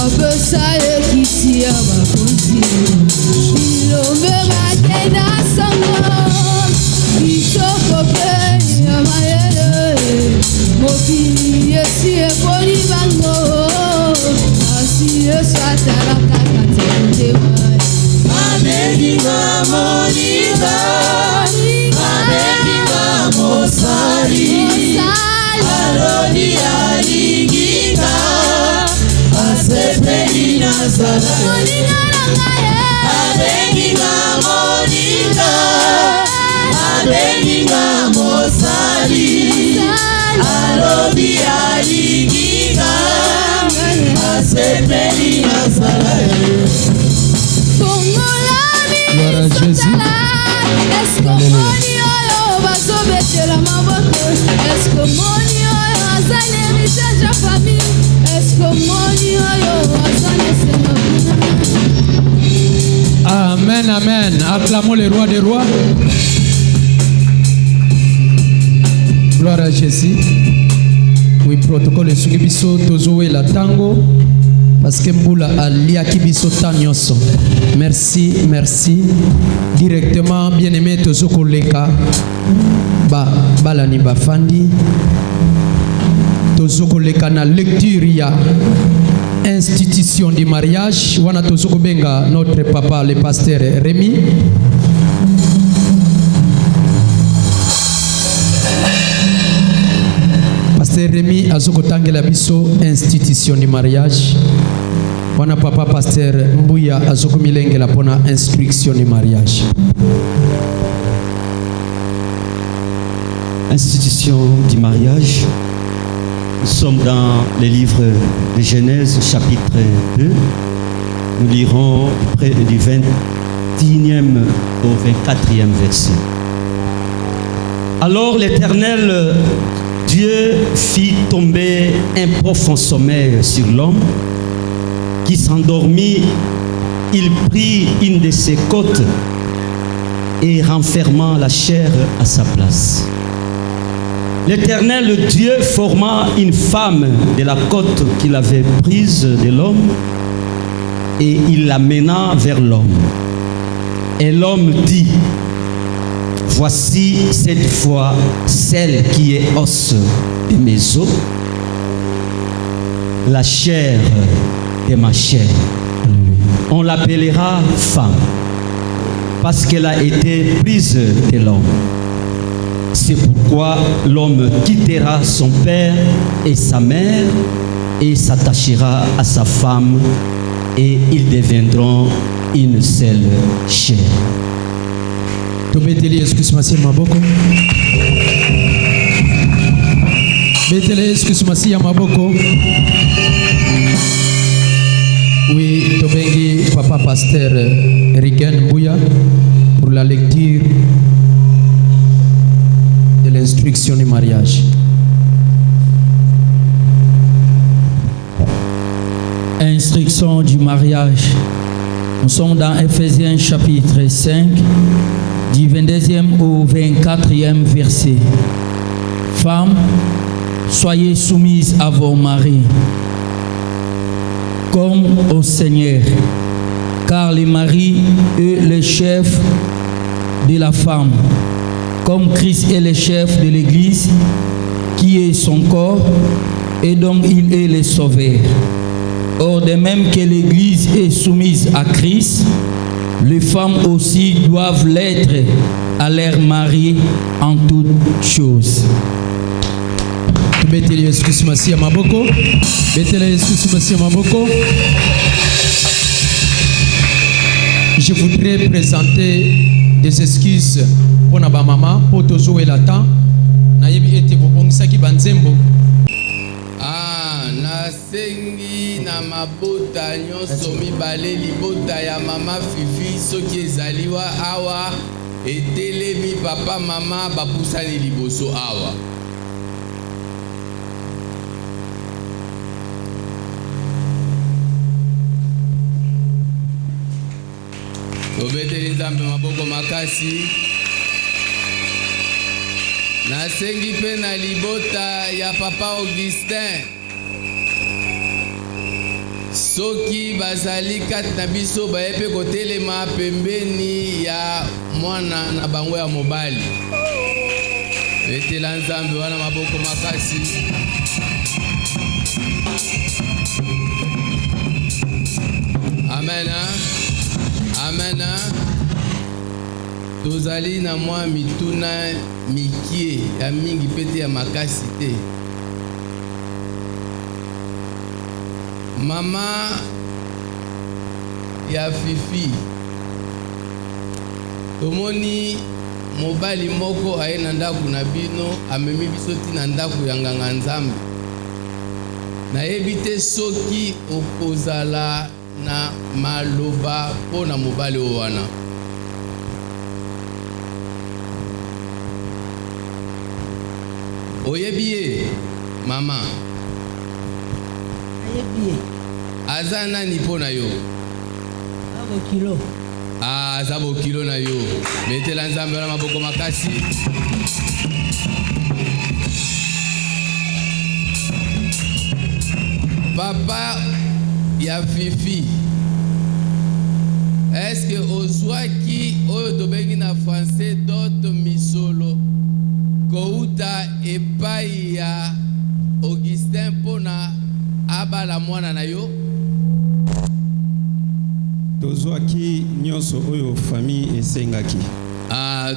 apesa ye kisi ya bakonzi bilombe bakenda sango kitoko pe ya mayele mokili esi eponi bango asi yesu atalaka katendewa abenga monika abenga mosali aloni alinginga asepeli na salani abenga monika abenga mosali aloni alinginga asepeli na salani. Gloire à Jésus. Est-ce que moni oyo bazobetela maboko? Est-ce que moni oyo azali héritage ya famille? Est-ce que moni oyo azali sema? Amen, amen. Acclamons le roi des rois. Gloire à Jésus. Oui, protocole suki biso tozowe la tango. Parce que Mboula aliaki biso tanyoso. Merci, merci. Directement, bien-aimé Tozoko Leka. Balani Bafandi. Tozoko Leka na lecture ya institution du mariage. Wana Tozoko Benga, notre papa, le pasteur Rémi. Jérémie azokotangela biso institution du mariage. Wana papa pasteur Mbuya azokomilengela pona instruction du mariage. Institution du mariage. Nous sommes dans les livres de Genèse chapitre 2. Nous lirons près du 21e au 24e verset. Alors l'Éternel Dieu fit tomber un profond sommeil sur l'homme qui s'endormit. Il prit une de ses côtes et renferma la chair à sa place. L'Éternel Dieu forma une femme de la côte qu'il avait prise de l'homme et il l'amena vers l'homme. Et l'homme dit: voici cette fois celle qui est os de mes os, la chair de ma chair. On l'appellera femme parce qu'elle a été prise de l'homme. C'est pourquoi l'homme quittera son père et sa mère et s'attachera à sa femme et ils deviendront une seule chair. Beteli excuse-moi maboko. Beteli excuse-moi maboko. Oui, tobengi papa pasteur Rigen Mbuya pour la lecture de l'instruction du mariage. Instruction du mariage. Nous sommes dans Ephésiens chapitre 5, du 22e au 24e verset. Femmes, soyez soumises à vos maris, comme au Seigneur, car les maris est le chef de la femme, comme Christ est le chef de l'Église, qui est son corps, et dont il est le sauveur. Or, de même que l'Église est soumise à Christ, les femmes aussi doivent l'être à leur mari en toutes choses. Je voudrais présenter des excuses pour ma maman, pour toujours et la temps. Nasengi na mabota nyonso mibale libota ya mama Fifi soki ezaliwa awa etelemi papa mama bapusani liboso awa. Tobeteli Nzambe maboko makasi. Nasengi pe na libota ya papa Augustin. Soki bazali kati na biso bayepe kotelema pembeni ya mwana na bango ya mobali. Betela Nzambe wana maboko makasi. Amen. Amen. Tozali na mwa mituna mikie ya mingi pete ya makasi te. Mama ya Fifi tomoni mobali moko aye na ndaku na bino amemi biso tina ndaku ya nganga Nzambe. Nayebi te soki okozala na maloba po na mobali wana. Oyebi ye mama aza nani po na yo? Kilo. Aza kilo na yo. Betela Nzambe na maboko makasi. Papa ya Fifi, est-ce que ozwaki oyo tobengi na français dot misolo kouta epai ya Augustin pona abala mwana na yo? Tozwaki nyonso oyo famille esengaki.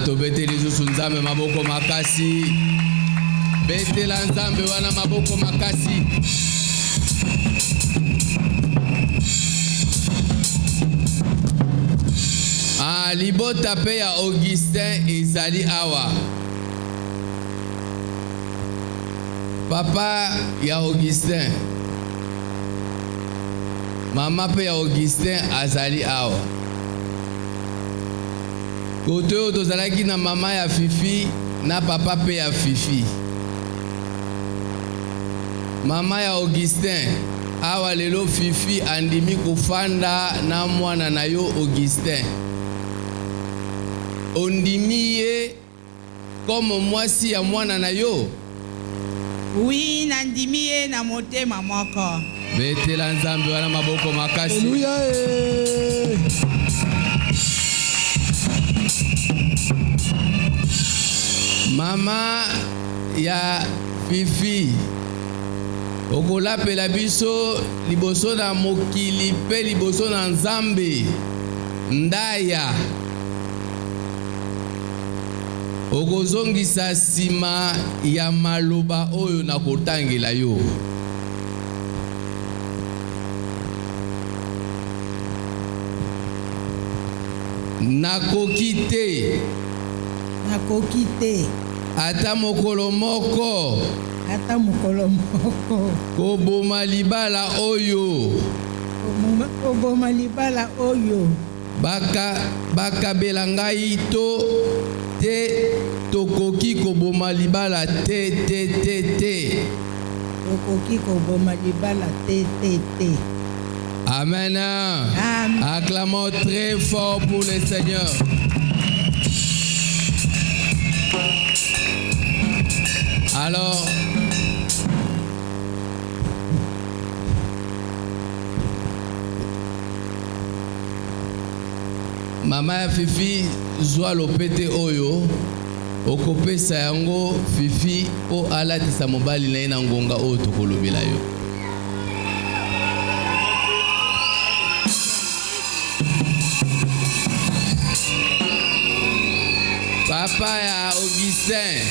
Tobeteli Nzambe maboko makasi. betela nzambe wana maboko makasi. Libota pe ya Augustin ezali awa. Papa ya Augustin, mama pe ya Augustin azali awa. Kote oyo tozalaki na mama ya Fifi na papa pe ya Fifi. Mama ya Augustin awa lelo Fifi andimi kufanda na mwana na yo Augustin. Ondimi ye comme mwasi ya mwana na yo. Oui, nandimi ye na motema moko. Betela nzambe wana maboko makasi. Alléluia. Mama ya Fifi okolapela biso liboso na mokili pe liboso na nzambe ndaya. Okozongisa sima ya maloba oyo na kotangela yo. Nakoki te ata mokolo moko koboma libala oyo bakabela ngai to te tokoki koboma libala te. Amen. Amen. Acclamons très fort pour le Seigneur. Alors, mama ya Fifi zwa lopete oyo okopesa yango Fifi o alatisa mobali na ye na ngonga oyo tokolobela yo. Papa ya Augustin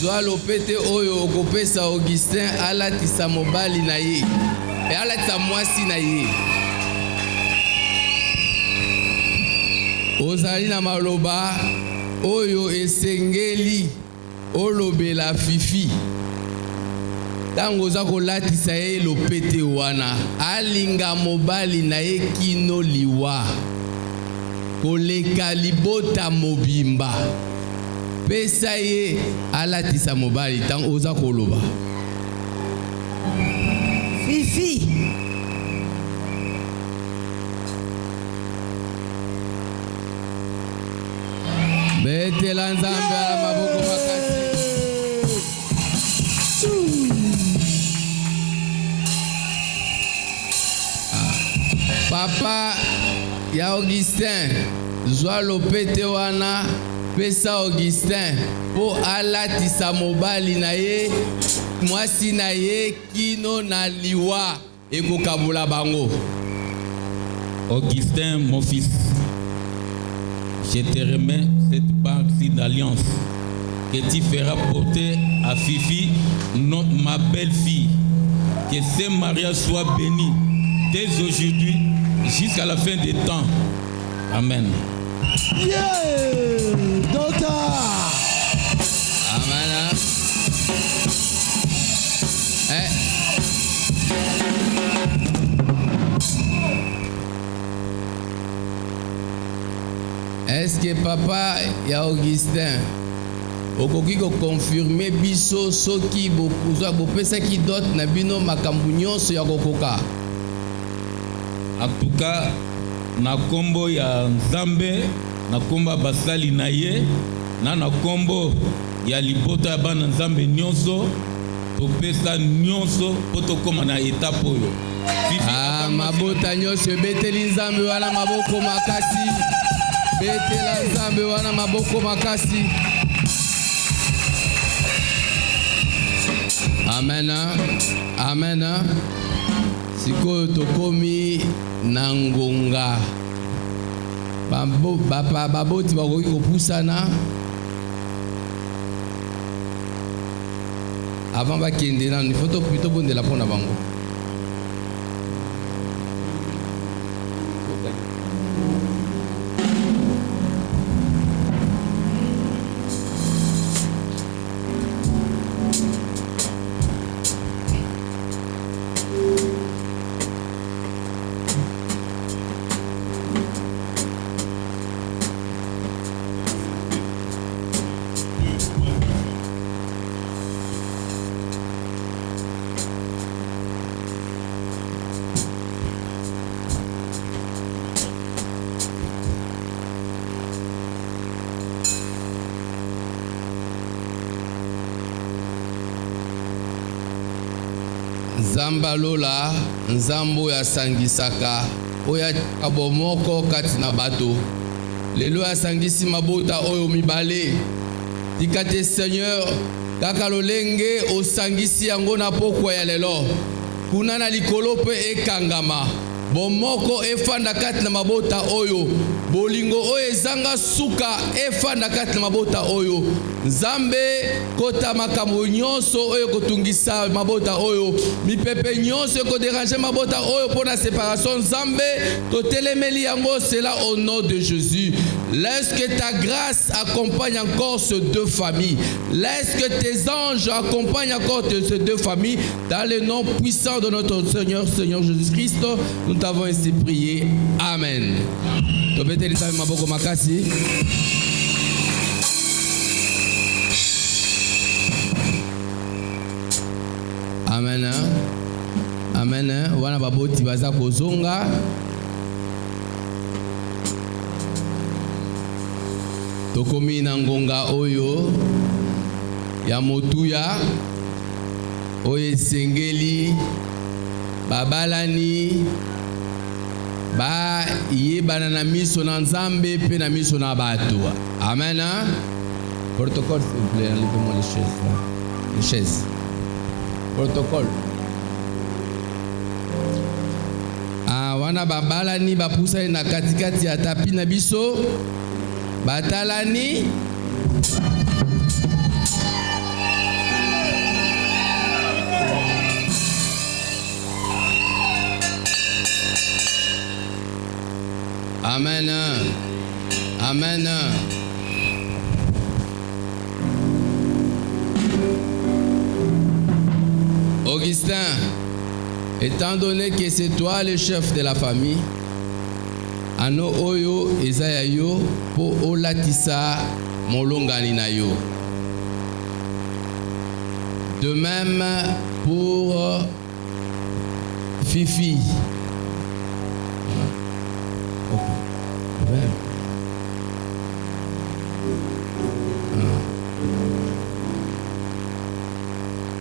zwa lopete oyo okopesa Augustin alatisa mobali na ye e alatisa mwasi na ye. Ozali na maloba oyo esengeli olobela Fifi tango oza kolatisa ye lopete wana alinga mobali na ye kino liwa koleka libota mobimba pesa ye alatisa mobali tango oza koloba Fifi. Betela nzambe ala maboko makasi. Papa ya Augustin zwa lopete wana pesa Augustin po alatisa mobali na ye mwasi na ye kino na liwa ekokabula bango. Augustin, mon fils, je te remets cette partie d'alliance que tu feras porter à Fifi, ma belle-fille. Que ce mariage soit béni dès aujourd'hui jusqu'à la fin des temps. Amen. Yeah, docteur. Amen. Est-ce que papa ya Augustin okoki ko confirmer biso soki bokuzwa bopesa ki dot na bino makambu nyonso ya kokoka? En tout cas, na kombo ya Nzambe, na komba basali na ye, na kombo ya libota ya bana Nzambe nyonso, topesa nyonso poto koma na étape oyo. Mabota nyonso beteli Nzambe wana maboko makasi. Betela Nzambe wana maboko makasi. Amen. Amen. Sikoyo tokomi na ngonga. Baboti bakoki kopusana. avant bakende na il faut to plutôt bondela pona bango. Zambalola nzambo ya sangisaka oya kabomoko kati na bato lelo ya sangisi mabota oyo mibale tikate Seigneur kaka lolenge osangisi yango na pokwa ya lelo kuna na likolo pe ekangama bomoko efanda kati na mabota oyo bolingo oyo ezanga suka efanda kati na mabota oyo Nzambe kota makambo nyonso oyo kotungisa mabota oyo mipepe nyonso ko déranger mabota oyo pour la séparation Nzambe totelemeli yango cela au nom de Jésus. Laisse que ta grâce accompagne encore ces deux familles. Laisse que tes anges accompagnent encore ces deux familles dans le nom puissant de notre Seigneur Jésus-Christ. Nous t'avons ainsi prié. Amen. Amen. Amen. Wana baboti baza kozonga. Tokomi na ngonga oyo ya motuya oyo esengeli babalani ba yebana na miso na Nzambe pe na miso na bato. Amen. Protocole s'il vous plaît, enlevez-moi les chaises là. Les chaises. Protocole. Wana babalani bapusa na katikati ya tapi na biso batalani Amen. Amen. Augustin, étant donné que c'est toi le chef de la famille, ano oyo ezaya yo po olatisa molongani na yo. De même pour Fifi.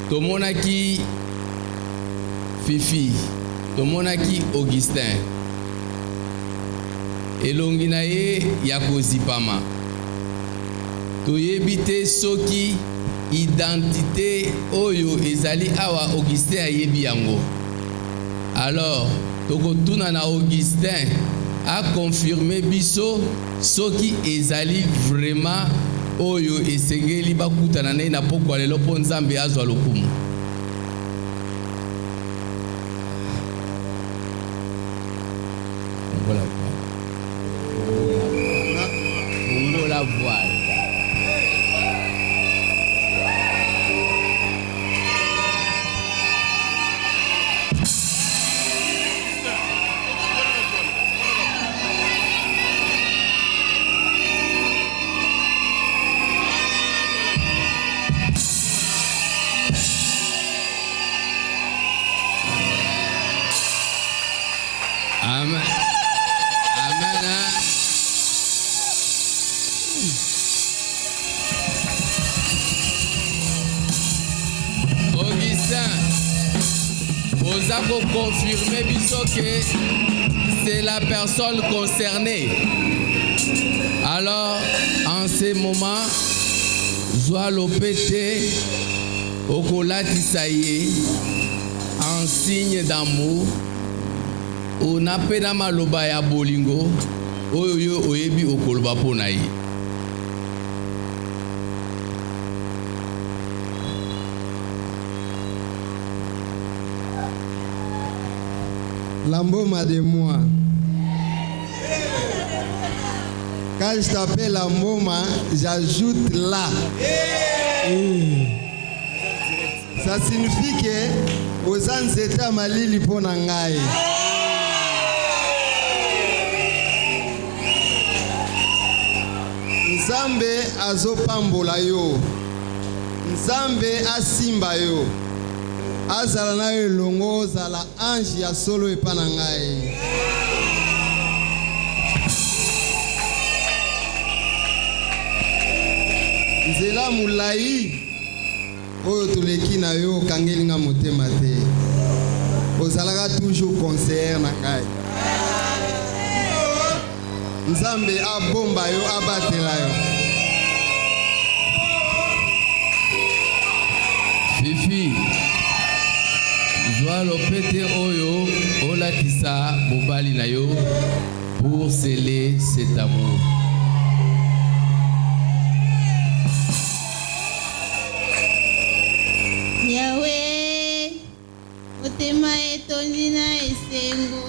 Tomonaki Fifi, tomonaki Augustin. Elongi na ye ya kozipama. Toyebi te soki identité oyo ezali awa Augustin ayebi yango. Alors, tokotuna na Augustin a confirmé biso soki ezali vraiment oyo esengeli bakutana na ye na pokwa lelo mpo Nzambe azwa lokumu. Amen. Amen. Augustin, vous avez confirmé que c'est la personne concernée. Alors, en ce moment, Zoa Lopete, Okolatisaye, en signe d'amour, on appelle à maloba ya bolingo, oyo oyebi okoloba pona ye. La mboma de moi. Quand je t'appelle la mboma, j'ajoute la. Ça signifie que aux anzeta malili pona ngai. Nzambe azopambola yo. Nzambe asimba yo. Azala na yo longo zala ange ya solo epana ngai. Nzela mulai oyo toleki na yo kangelinga motema te. Ozalaka toujours conseiller na ngai. Nzambe abomba yo abatela yo. Fifi Joa lopete oyo olatisa mobali na yo pour sceller cet amour. Yahweh, motema etondi na esengo.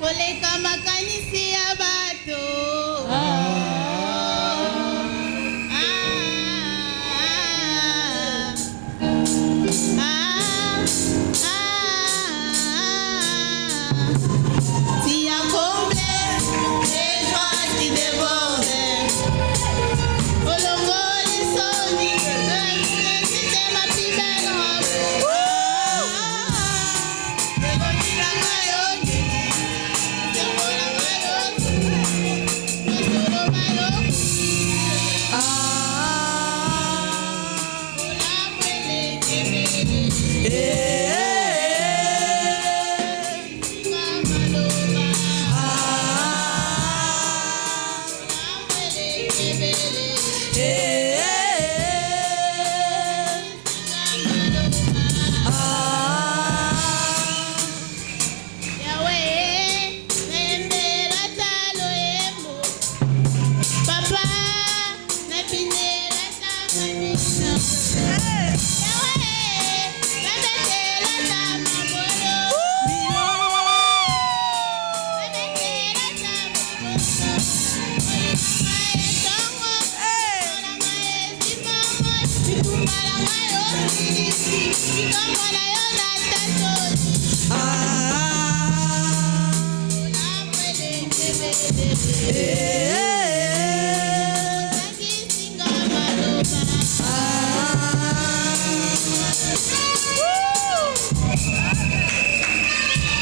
Koleka makanisi ya bato. Si à combler les joies qui débordent. Olongo les soni, c'était ma plus belle robe.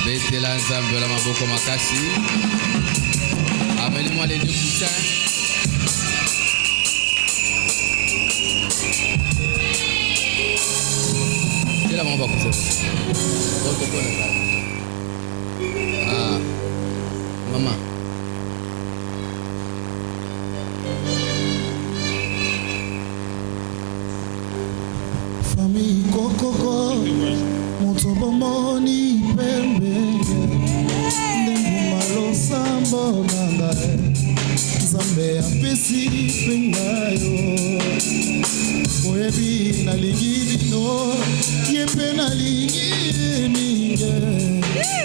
Betela nzambe la maboko makasi. Amenez-moi les deux coussins. C'est la maman cousin. Ah, maman. Famille Kokoko, mon tomomoni pembe, ndengumalo sambo nangae, Nzambe apesi pengayo, oyebi nalingi lino, yepe nalingi minge,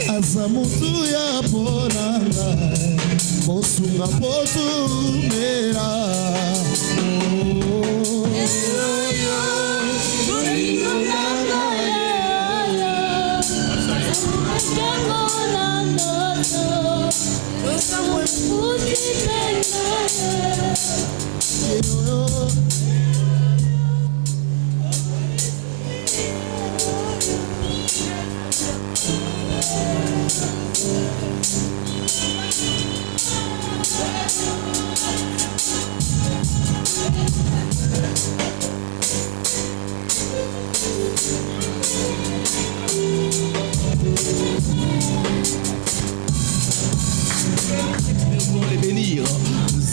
aza mutu ya ponangae, bosunga potumera.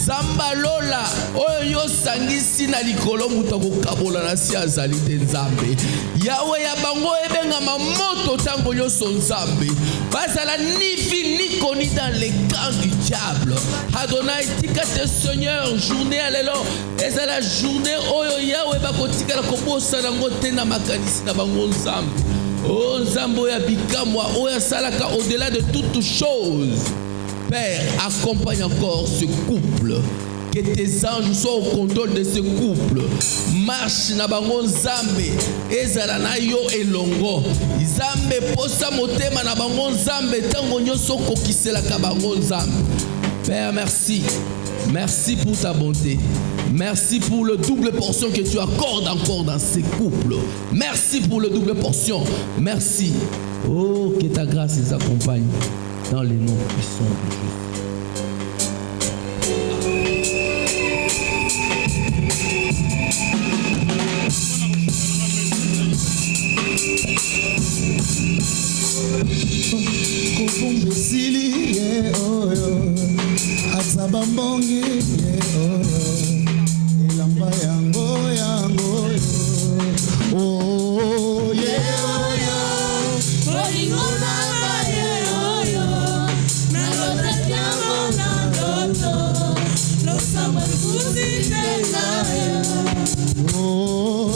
Zambalola oyo sangisi na likolo muto kokabola na si azali te Nzambe. Yawe ya bango ebengama moto tango nyonso Nzambe. Bazala ni vi ni koni dans les camps du diable. Adonai tika te Seigneur journée alelo. Eza la journée oyo Yawe bakotika la kobosa nango te na makanisi na bango Nzambe. Oh Nzambo ya bikamwa, oh ya salaka au-delà de toutes choses. Père, accompagne encore ce couple. Que tes anges soient au contrôle de ce couple. Marche na bango Nzambe. Ezala na yo elongo. Nzambe posa motema na bango Nzambe. Tango nyoso kokisela ka bango Nzambe. Père, merci. Merci pour ta bonté. Merci pour le double portion que tu accordes encore dans ces couples. Merci pour le double portion. Merci. Oh, que ta grâce les accompagne dans les noms puissants de Jésus. Bambongi elamba yango oh olingo nanga na lotatango na ndoto losamba kuzitenga oh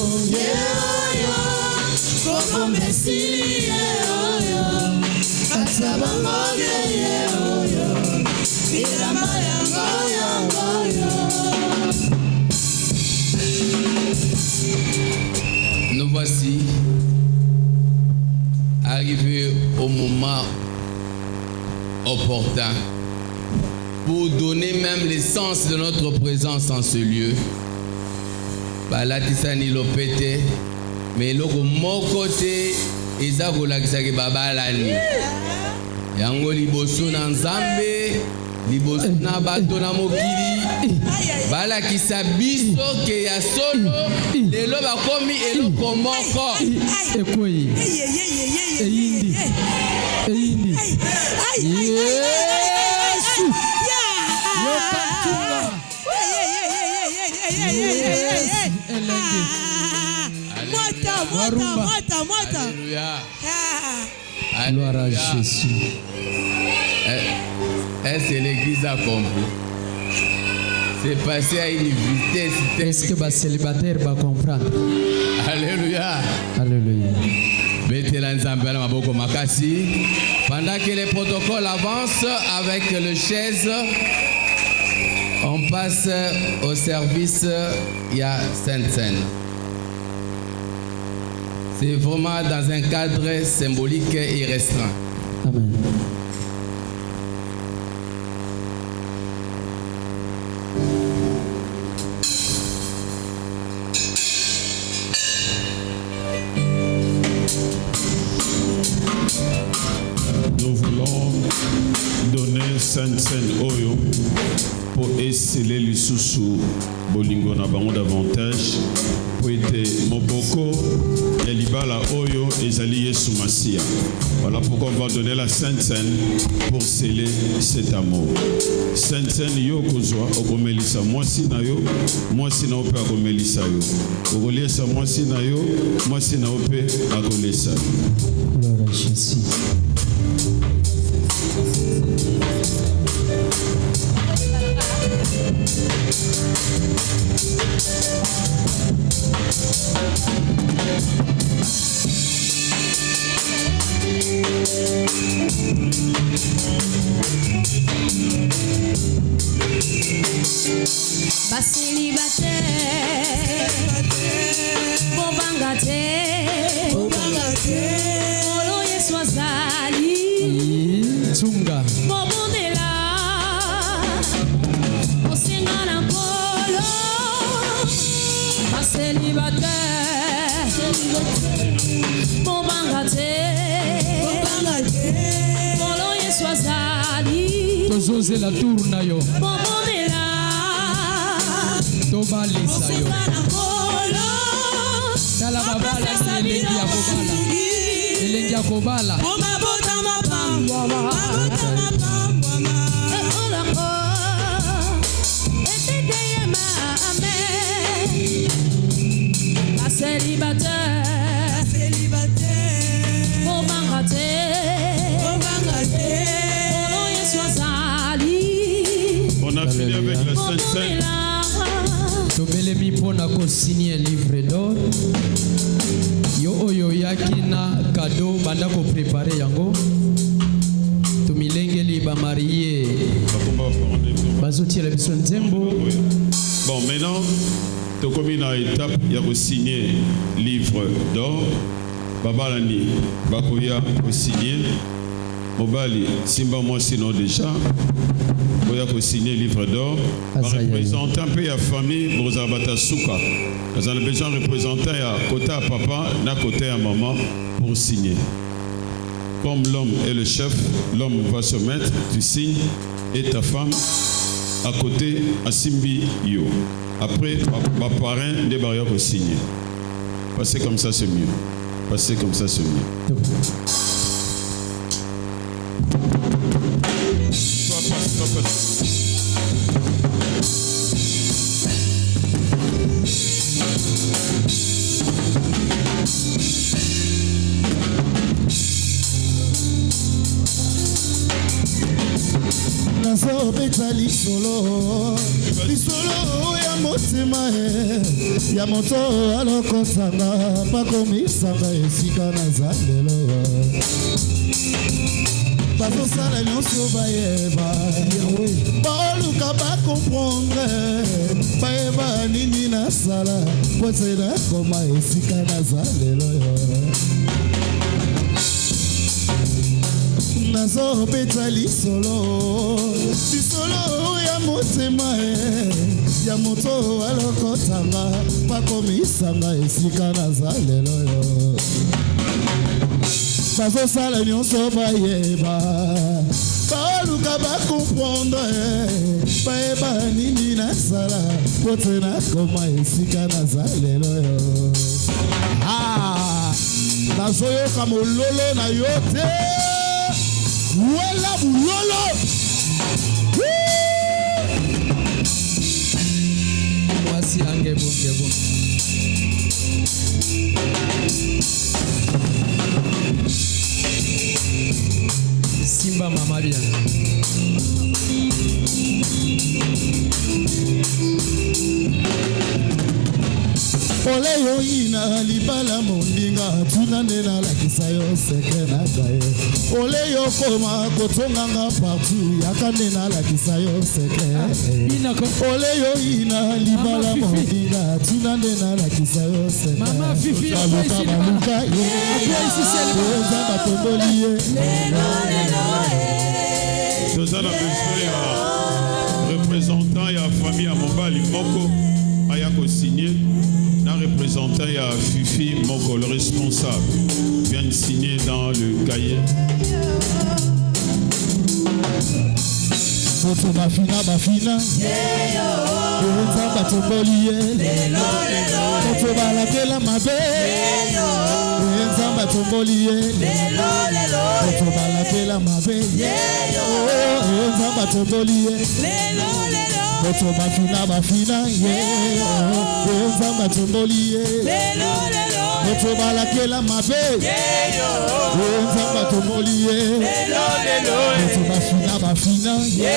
kokombesili atabambongi elamba Nous voici arrivés au moment opportun pour donner même l'essence de notre présence en ce lieu. Balatisani lopete, mais loko mokote ezako lakisaki babalani. Yango liboso na Nzambe, liboso na bato na mokili. Balakisa biso ke ya solo lelo bakomi eloko moko. Ekoyi. Eyindi. Yesu. Yopatunga. Mota. Alléluia. Gloire à Jésus. Est-ce que l'église a compris? C'est passé à une vitesse. Est-ce que les célibataires vont comprendre? Alléluia. Alléluia. Pendant que les protocoles avancent avec le chaise, on passe au service. Il y a Sainte Seine. C'est vraiment dans un cadre symbolique et restreint. Amen. Nous voulons donner Sainte Seine Oyo pour esseler les sous bolingo na bango davantage pour être moboko et libala Oyo ezali Yesu Masia. Voilà pourquoi on va donner la Sainte Seine pour sceller cet amour. Sainte Seine yo kozwa okomelisa mwasi na yo, mwasi na ope akomelisa yo. Okolesa mwasi na yo, mwasi na ope akolesa yo. Gloire à Jésus. Basilibatere bobanga te olo Yesu azali Tsunga bobondela osenga na kolo basilibatere bobanga te olo Yesu azali tozozela tour na yo bobondela tobalisa yo tala babala elengi ya kobala On a fini avec la Sainte Seine. tobelemi mpona kosigner livre d'or yo oyo yaki na cadeau banda ko préparer yango tumilengeli ba marié bazotiela biso nzembo. Bon, maintenant to komi na étape ya ko signer livre d'or. Babalani bakoya ko signer mobali simba moi sinon déjà koya ko signer livre d'or. Représentant peu ya famille bozabata souka. Nous avons besoin de représenter à côté à papa, à côté à maman pour signer. Comme l'homme est le chef, l'homme va se mettre, tu signes, et ta femme à côté à Simbi Yo. Après, ma parrain des barrières pour signer. Passer comme ça, c'est mieux. Passer comme ça, c'est mieux. nazobeta lisolo ya motema ya moto alokotanga bakomisanga esika naza lelo bazosala nyonso bayeba baoluka bakomprendre bayeba nini nasala po ete nakoma esika naza lelo nazobeta lisolo ya motema ya moto alokotanga bakomisanga esika naza lelo bazosala nyonso bayeba baoluka bakomprendre bayeba nini nasala po te nakoma esika naza lelo nazoyoka mololo na yo te wala bulolo mwasi angebo simba mama bien ole yo ina libala mondinga tuna nde nalakisa yo sekre na gaye ole yo koma kotonganga partout yaka nde nalakisa yo sekre ole yo ina libala mondinga tuna nde nalakisa yo sekre baluka eza batomboli ye tozala besoin ya représentant ya famille ya mobali moko aya kosigner na représentant ya Fifi Moko, le responsable, vient de signer dans le cahier. Foto bafina Oza batomboli ye Foto balakela mabe Oza batomboli ye Foto balakela mabe Oza batomboli ye Foto bafina ye Oza batomboli ye Foto balakela mabe Oza batomboli ye Foto bafina ye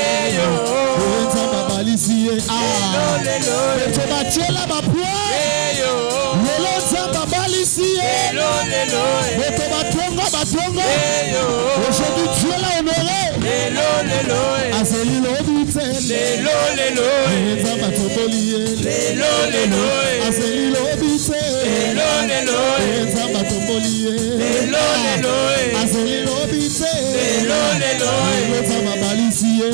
Oza babalisi ye Foto batiela bapwa Lelo za babalisi ye Foto batonga Aujourd'hui tu l'as honoré Azeli lobite Oza batomboli ye Azeli lobite Oza batomboli ye Azeli lobite Oza babalisi ye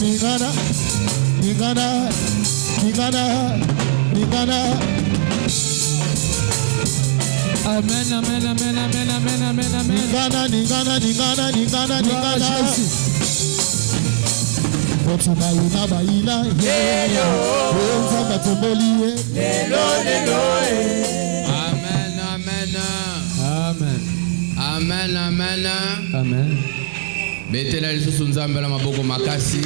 Ningana Amen. Ningana Otuna ina baina Oza batomboli ye Amen. Betela lisusu nzambe la maboko makasi.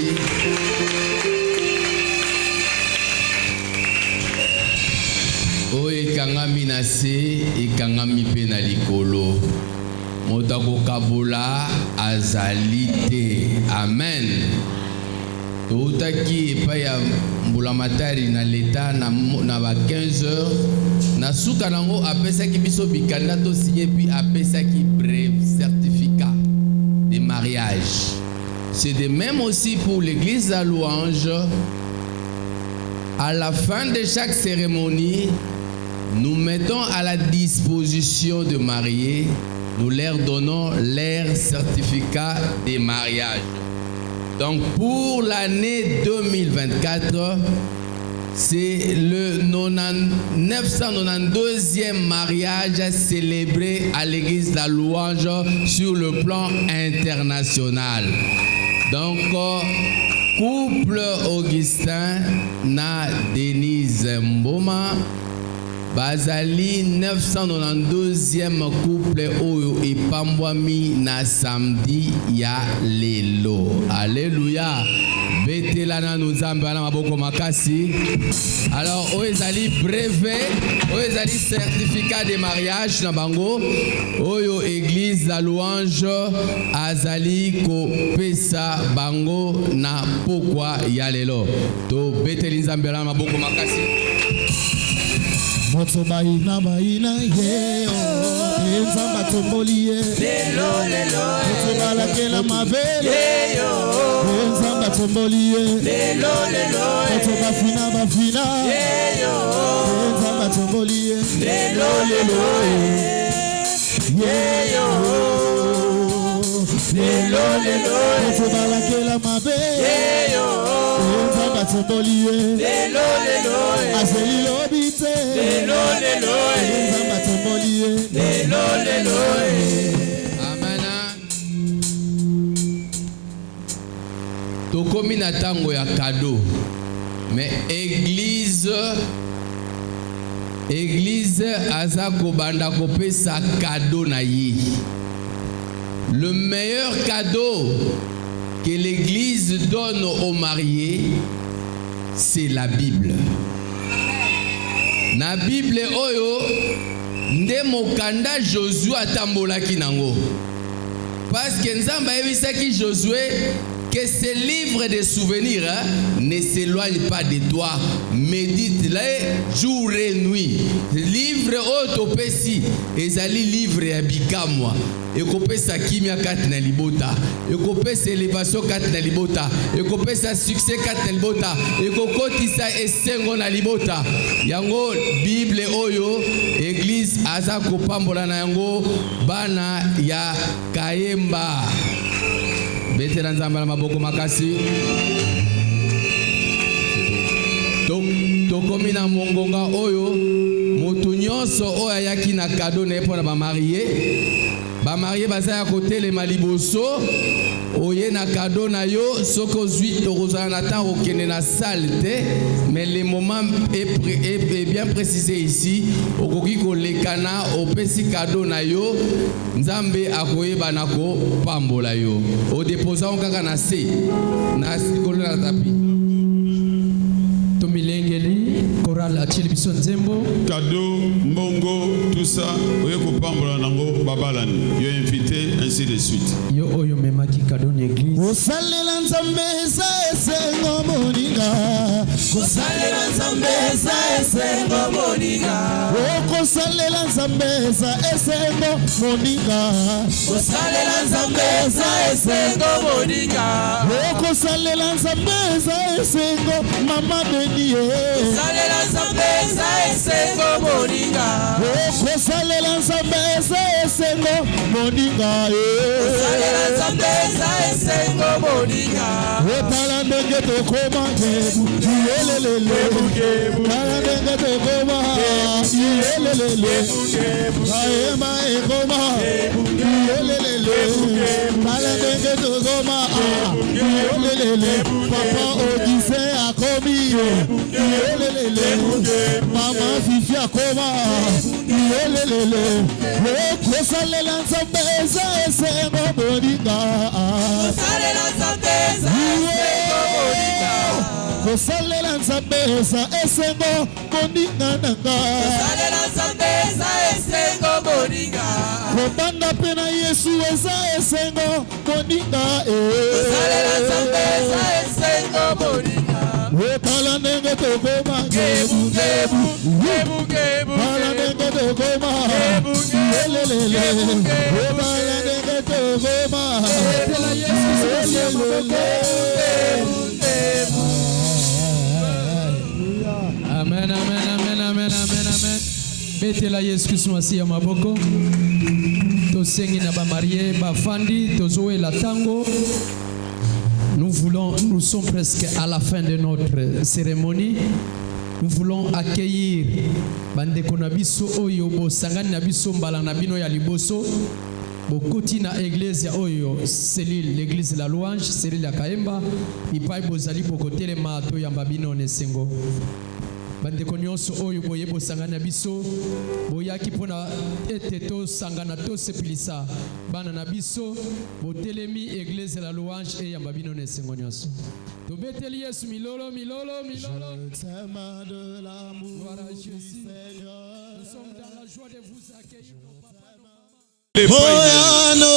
Oyo ekangami na se, ekangami pe na likolo. Moto akokabula azali te. Amen. toutaki epai ya mbulamatari na leta na ba 15 heures na suka nango apesaki biso bikanda to signé puis apesaki bref certificat de mariage. C'est de même aussi pour l'église à louange. À la fin de chaque cérémonie, nous mettons à la disposition de mariés, nous leur donnons leur certificat de mariage. Donc pour l'année 2024, c'est le 992e mariage célébré à l'église de la louange sur le plan international. Donc, couple Augustin na Denise Mboma, bazali 992e couple oyo epambwami na samedi ya lelo. Alléluia. Betelana nzambe na maboko makasi. Alors oyo ezali brevet, oyo ezali certificat de mariage na bango, oyo église la louange azali kopesa bango na pokwa ya lelo. To beteli nzambe na maboko makasi. Moto baina ye enzamba tomboli ye lelo moto balakela mabele enzamba tomboli ye lelo moto bafina enzamba tomboli ye lelo moto balakela mabele enzamba tomboli ye lelo azeli lobite Amen. Tokomi na tango ya cadeau. Mais église azako banda kopesa cadeau na ye. Le meilleur cadeau que l'église donne aux mariés, c'est la Bible. Na Bible oyo nde mokanda Josué atambolaki nango. Parce que Nzamba yebisaki Josué que ce livre de souvenirs ne s'éloigne pas de toi. Médite-le jour et nuit. Livre otopesi ezali livre ya bikamwa. Ekopesa kimia kati na libota, ekopesa élévation kati na libota, ekopesa succès kati na libota, ekokotisa esengo na libota. Yango Bible oyo église aza kopambola na yango bana ya Kayemba. Betela nzamba na maboko makasi. Tokomi na mongonga oyo motu nyonso oyo ayaki na cadeau na epona ba marié. Ba marié baza ya côté les maliboso oye na cadeau na yo soko zui toroza na temps okene na salle te, mais le moment est bien précisé ici. Okoki ko lekana opesi cadeau na yo nzambe akoyeba na ko pambola yo o déposa on kaka na se na sikolo na tapi tomilengeli choral atili biso nzembo cadeau mbongo tout ça oye ko pambola nango babalani yo invité ainsi de suite yo oyo memaki cadeau na église osalela nzambe eza esengo moninga osalela nzambe eza esengo moninga okosalela nzambe eza esengo moninga osalela nzambe eza esengo moninga okosalela nzambe eza esengo mama benie osalela nzambe eza esengo moninga okosalela nzambe eza esengo moninga osalela nzambe eza esengo moninga otala ndenge tokoma ngebu yelelele tala ndenge tokoma yelelele kaema ekoma yelelele tala ndenge tokoma yelelele papa odise akomi yelelele mama fifi akoma yelelele okosalela nzambe eza esengo moninga osalela nzambe eza esengo moninga kosalela nzambe eza esengo moninga nanga kobanda mpe na Yesu eza esengo moninga tala ndenge tokoma tala ndenge tokoma lelelele tala ndenge tokoma Amen, amen, amen, amen, amen, amen. Betela Yesu Kristo masi ya maboko. Tosengi na ba marié, ba fandi, tozoe la tango. Nous sommes presque à la fin de notre cérémonie. Nous voulons accueillir bandeko na biso oyo bo sangani na biso mbala na bino ya liboso. Bokoti na église oyo cellule l'église de la louange, cellule ya Kaemba, ipai bozali bokotele mato ya mbabino nesengo. Bandeko nyonso oyo boye bosangana na biso boyaki pona ete to sangana to sepilisa bana na biso botelemi église de la louange et ya mbabino nesengo nyonso. Tobeteli Yesu milolo milolo milolo. Je t'aime de l'amour du Seigneur. Nous sommes dans la joie de vous accueillir. Oh,